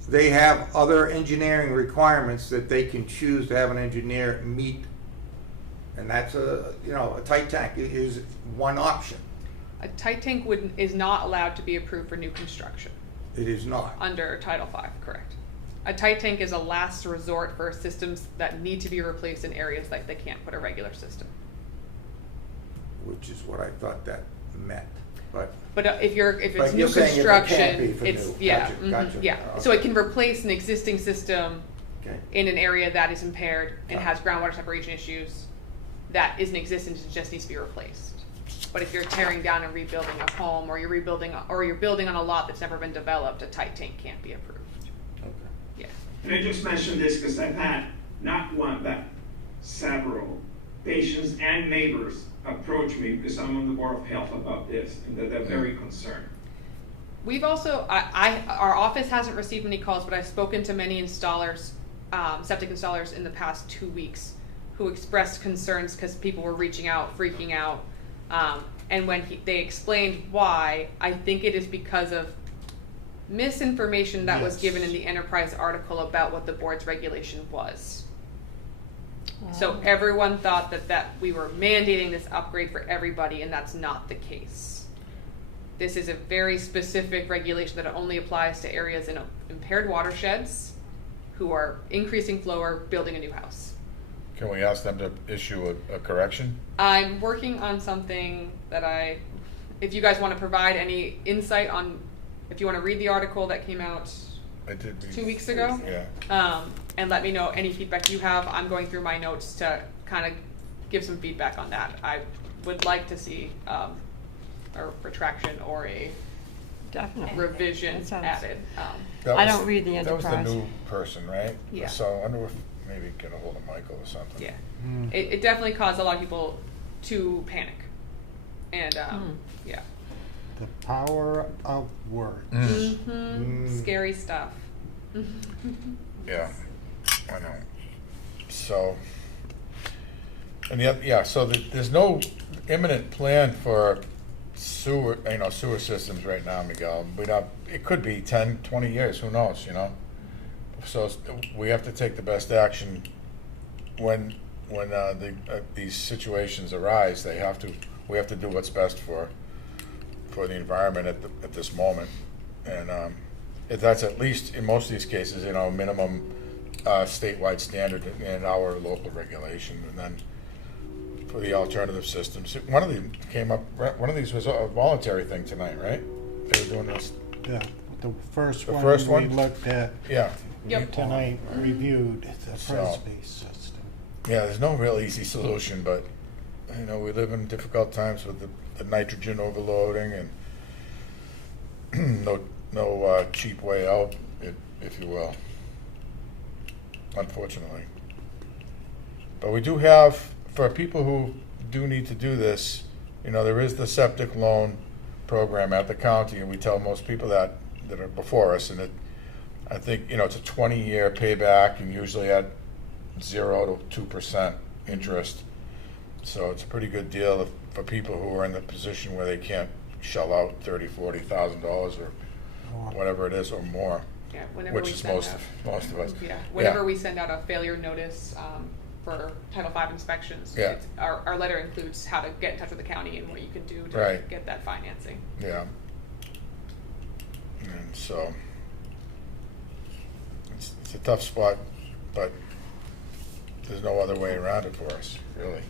They have other engineering requirements that they can choose to have an engineer meet, and that's a tight tank is one option. A tight tank is not allowed to be approved for new construction. It is not. Under Title V, correct. A tight tank is a last resort for systems that need to be replaced in areas like they can't put a regular system. Which is what I thought that meant, but. But if it's But new you're saying it can't be construction, for it's, new. yeah, Gotcha, mhm, gotcha. yeah. So it can replace an existing system Okay. in an area that is impaired and Got has groundwater separation issues that is in existence and just needs to be replaced. But if you're tearing down and rebuilding a home, or you're building on a lot that's never been developed, a tight tank can't be approved. Okay. Yeah. And I just mentioned this because I've had not one, but several patients and neighbors approach me because I'm on the Board of Health about this, and that they're very concerned. We've also, our office hasn't received any calls, but I've spoken to many installers, septic installers in the past 2 weeks who expressed concerns because people were reaching out, freaking out. And when they explained why, I think it is because of misinformation that was given in the Enterprise article about what the board's regulation was. So everyone thought that we were mandating this upgrade for everybody, and that's not the case. This is a very specific regulation that only applies to areas in impaired watersheds who are increasing flow or building a new house. Can we ask them to issue a correction? I'm working on something that if you guys want to provide any insight on, if you want to read the article that came out I did. 2 weeks ago. Yeah. And let me know any feedback you have. I'm going through my notes to kind of give some feedback on that. I would like to see a retraction or a Definitely. revision That sounds- added. That I was- don't read the That was the Enterprise. new person, right? Yeah. So I wonder if maybe get a hold of Michael or something. Yeah, it definitely caused a lot of people to panic, and yeah, The power of words. scary stuff. Yeah, I know. So, and so there's no imminent plan for sewer, sewer systems right now, Miguel. It could be 10, 20 years, who knows, So we have to take the best action when these situations arise. We have to do what's best for the environment at this moment. And that's at least, in most of these cases, minimum statewide standard and our local regulation. And then for the alternative systems, one of these was a voluntary thing tonight, right? They were doing this. Yeah, the first The one first we one? looked at Yeah. Yep. tonight reviewed the So- price-based system. Yeah, there's no real easy solution, but, we live in difficult times with the nitrogen overloading and no cheap way out, if you will, unfortunately. But we do have, for people who do need to do this, there is the septic loan program at the county, and we tell most people that are before us, and I think, it's a 20-year payback and usually at 0 to 2% interest. So it's a pretty good deal for people who are in the position where they can't shell out $30,000, $40,000 or whatever it is or more, Yeah, whenever which we is send most out, of us. yeah, whenever we send out a failure notice for Title V inspections, Yeah. our letter includes how to get in touch with the county and what you can do to Right. get that financing. Yeah. And so it's a tough spot, but there's no other way around it for us, really.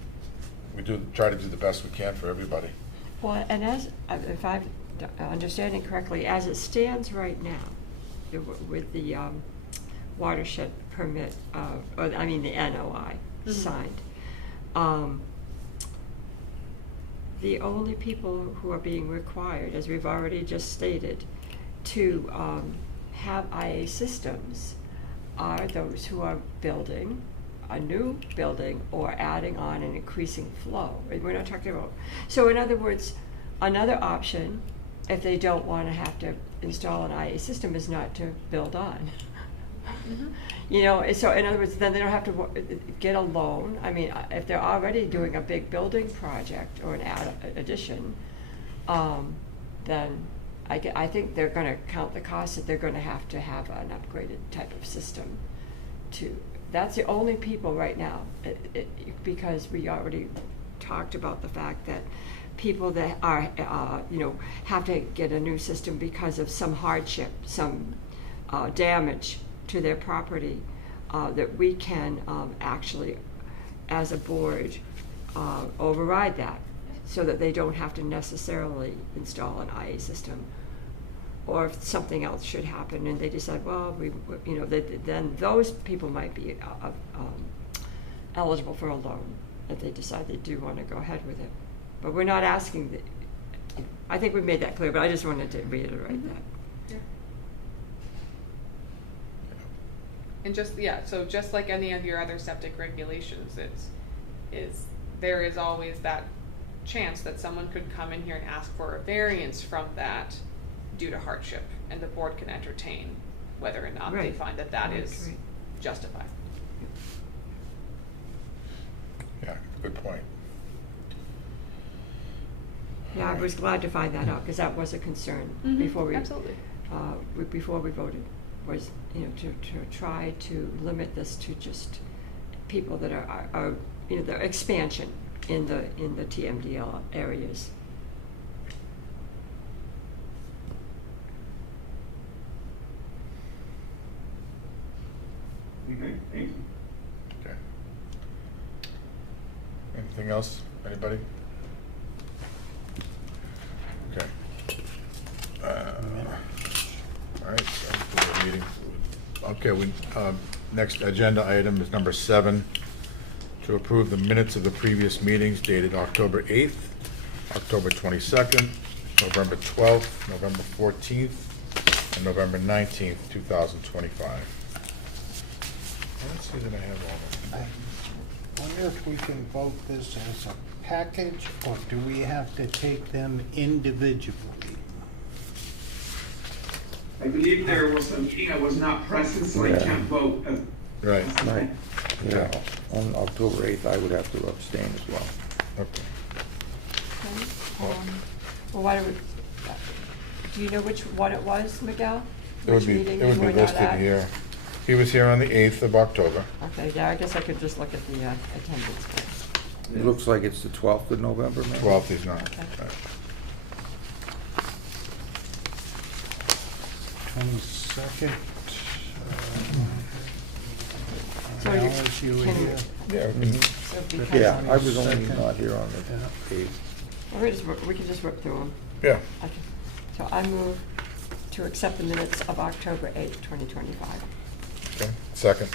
We do try to do the best we can for everybody. Well, and if I'm understanding correctly, as it stands right now, with the watershed permit, the NOI signed, the only people who are being required, as we've already just stated, to have IA systems are those who are building a new building or adding on an increasing flow. We're not talking about, so in other words, another option, if they don't want to have to install an IA system, is not to build on. So in other words, then they don't have to get a loan. If they're already doing a big building project or an addition, then I think they're going to count the cost that they're going to have an upgraded type of system. That's the only people right now, because we already talked about the fact that people that are, have to get a new system because of some hardship, some damage to their property, that we can actually, as a board, override that so that they don't have to necessarily install an IA system. Or if something else should happen and they decide, well, then those people might be eligible for a loan if they decide they do want to go ahead with it. But we're not asking I think we've made that clear, but I just wanted to reiterate that. Yeah. And just like any of your other septic regulations, there is always that chance that someone could come in here and ask for a variance from that due to hardship, and the board can entertain whether or not they Right. find that is Right. justified. Yeah, good point. Yeah, I was glad to find that out, because that was a concern before we Absolutely. Before we voted, was to try to limit this to just people that are the expansion in the TMDL areas. Okay, thank you. Okay. Anything else? Anybody? Okay. All right, so for the meeting. Okay, next agenda item is number 7, to approve the minutes of the previous meetings dated October 8th, October 22nd, November 12th, November 14th, and November 19th, 2025. Let's see that I have all of them. I wonder if we can vote this as a package, or do we have to take them individually? I believe there was a meeting, I was not present, so I Yeah. can't vote. Right. Right. Yeah, on October 8th, I would have to abstain as well. Okay. Okay. Well, why don't we, do you know what it was, Miguel? It would Which be, meeting it would you be were not listed at? here. He was here on the 8th of October. Okay, yeah, I guess I could just look at the attendance first. It looks like it's the 12th of November, maybe? 12th is not. Okay. Right. 22nd. So you- Alice, you were can- here. Yeah, we can- So because- Yeah, I was only 22nd. not here on the 8th. We can just rip through them. yeah. Okay. So I move to accept the minutes of October 8th, 2025. Okay, second.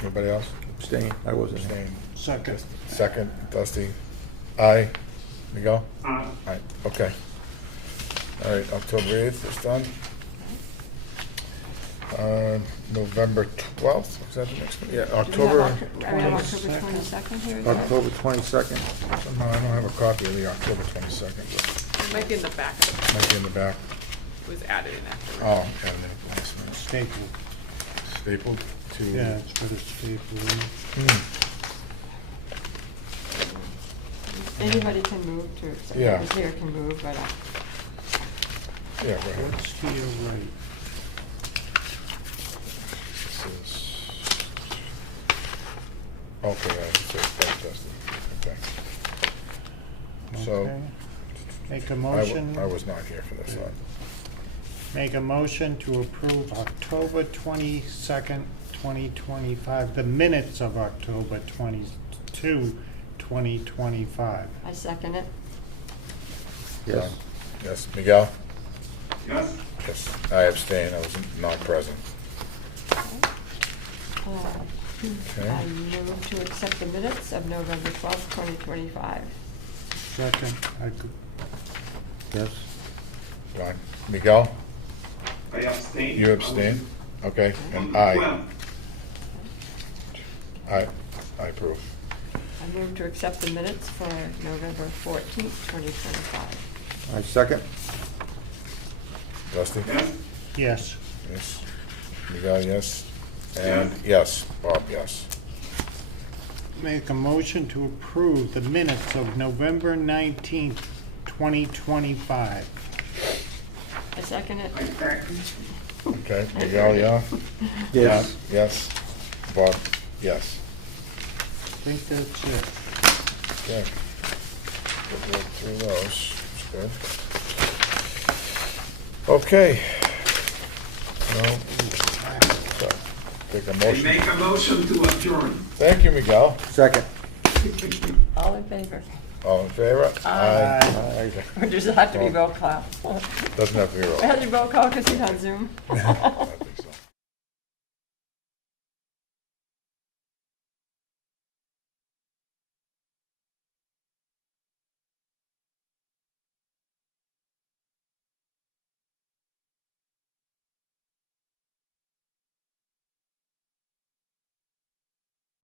Anybody else? Abstain, I wasn't here. Abstain. Second. Second, Dusty. Aye. Miguel? Uh, Aye, okay. All right, October 8th is done. November 12th, is that the next one? Yeah, Do we have October, I have October 22d here. is that- October 22nd. no, I don't have a copy of the October 22nd, but It might be in the back. it might be in the back. It was added in afterwards. Oh, and then last minute. Stapled. Stapled to. Yeah, it's got a staple in it. Hmm. Anybody can move to accept. Yeah. Who's here can move, but Yeah, go ahead. What's to your right? This is. Okay, that's Dusty, okay. So, Okay. Make a I motion. was not here for this one. Make a motion to approve October 22nd, 2025, the minutes of October 22, 2025. I second it. Yes. Yes, Miguel? yes, Yes, I abstain, I was not present. Okay. I move to accept the minutes of November 12th, 2025. Second, Yes. John? Miguel? I abstain. You abstain? Okay, On and the I 12th. I approve. I move to accept the minutes for November 14th, 2025. I second. Dusty? Yes, yes. Yes. Miguel, yes. And yes, Bob, yes. Make a motion to approve the minutes of November 19th, 2025. I second it. I second. Okay, Miguel, yeah? Yes. Yes. Bob, yes. I think that's it. Okay. We'll go through those, that's good. Okay. No, so, take a I motion. make a motion to adjourn. Thank you, Miguel. Second. All in favor? All in favor? Aye. Aye. Or does it have to be roll call? Doesn't have to be roll. It has to be roll call because he's on Zoom. That's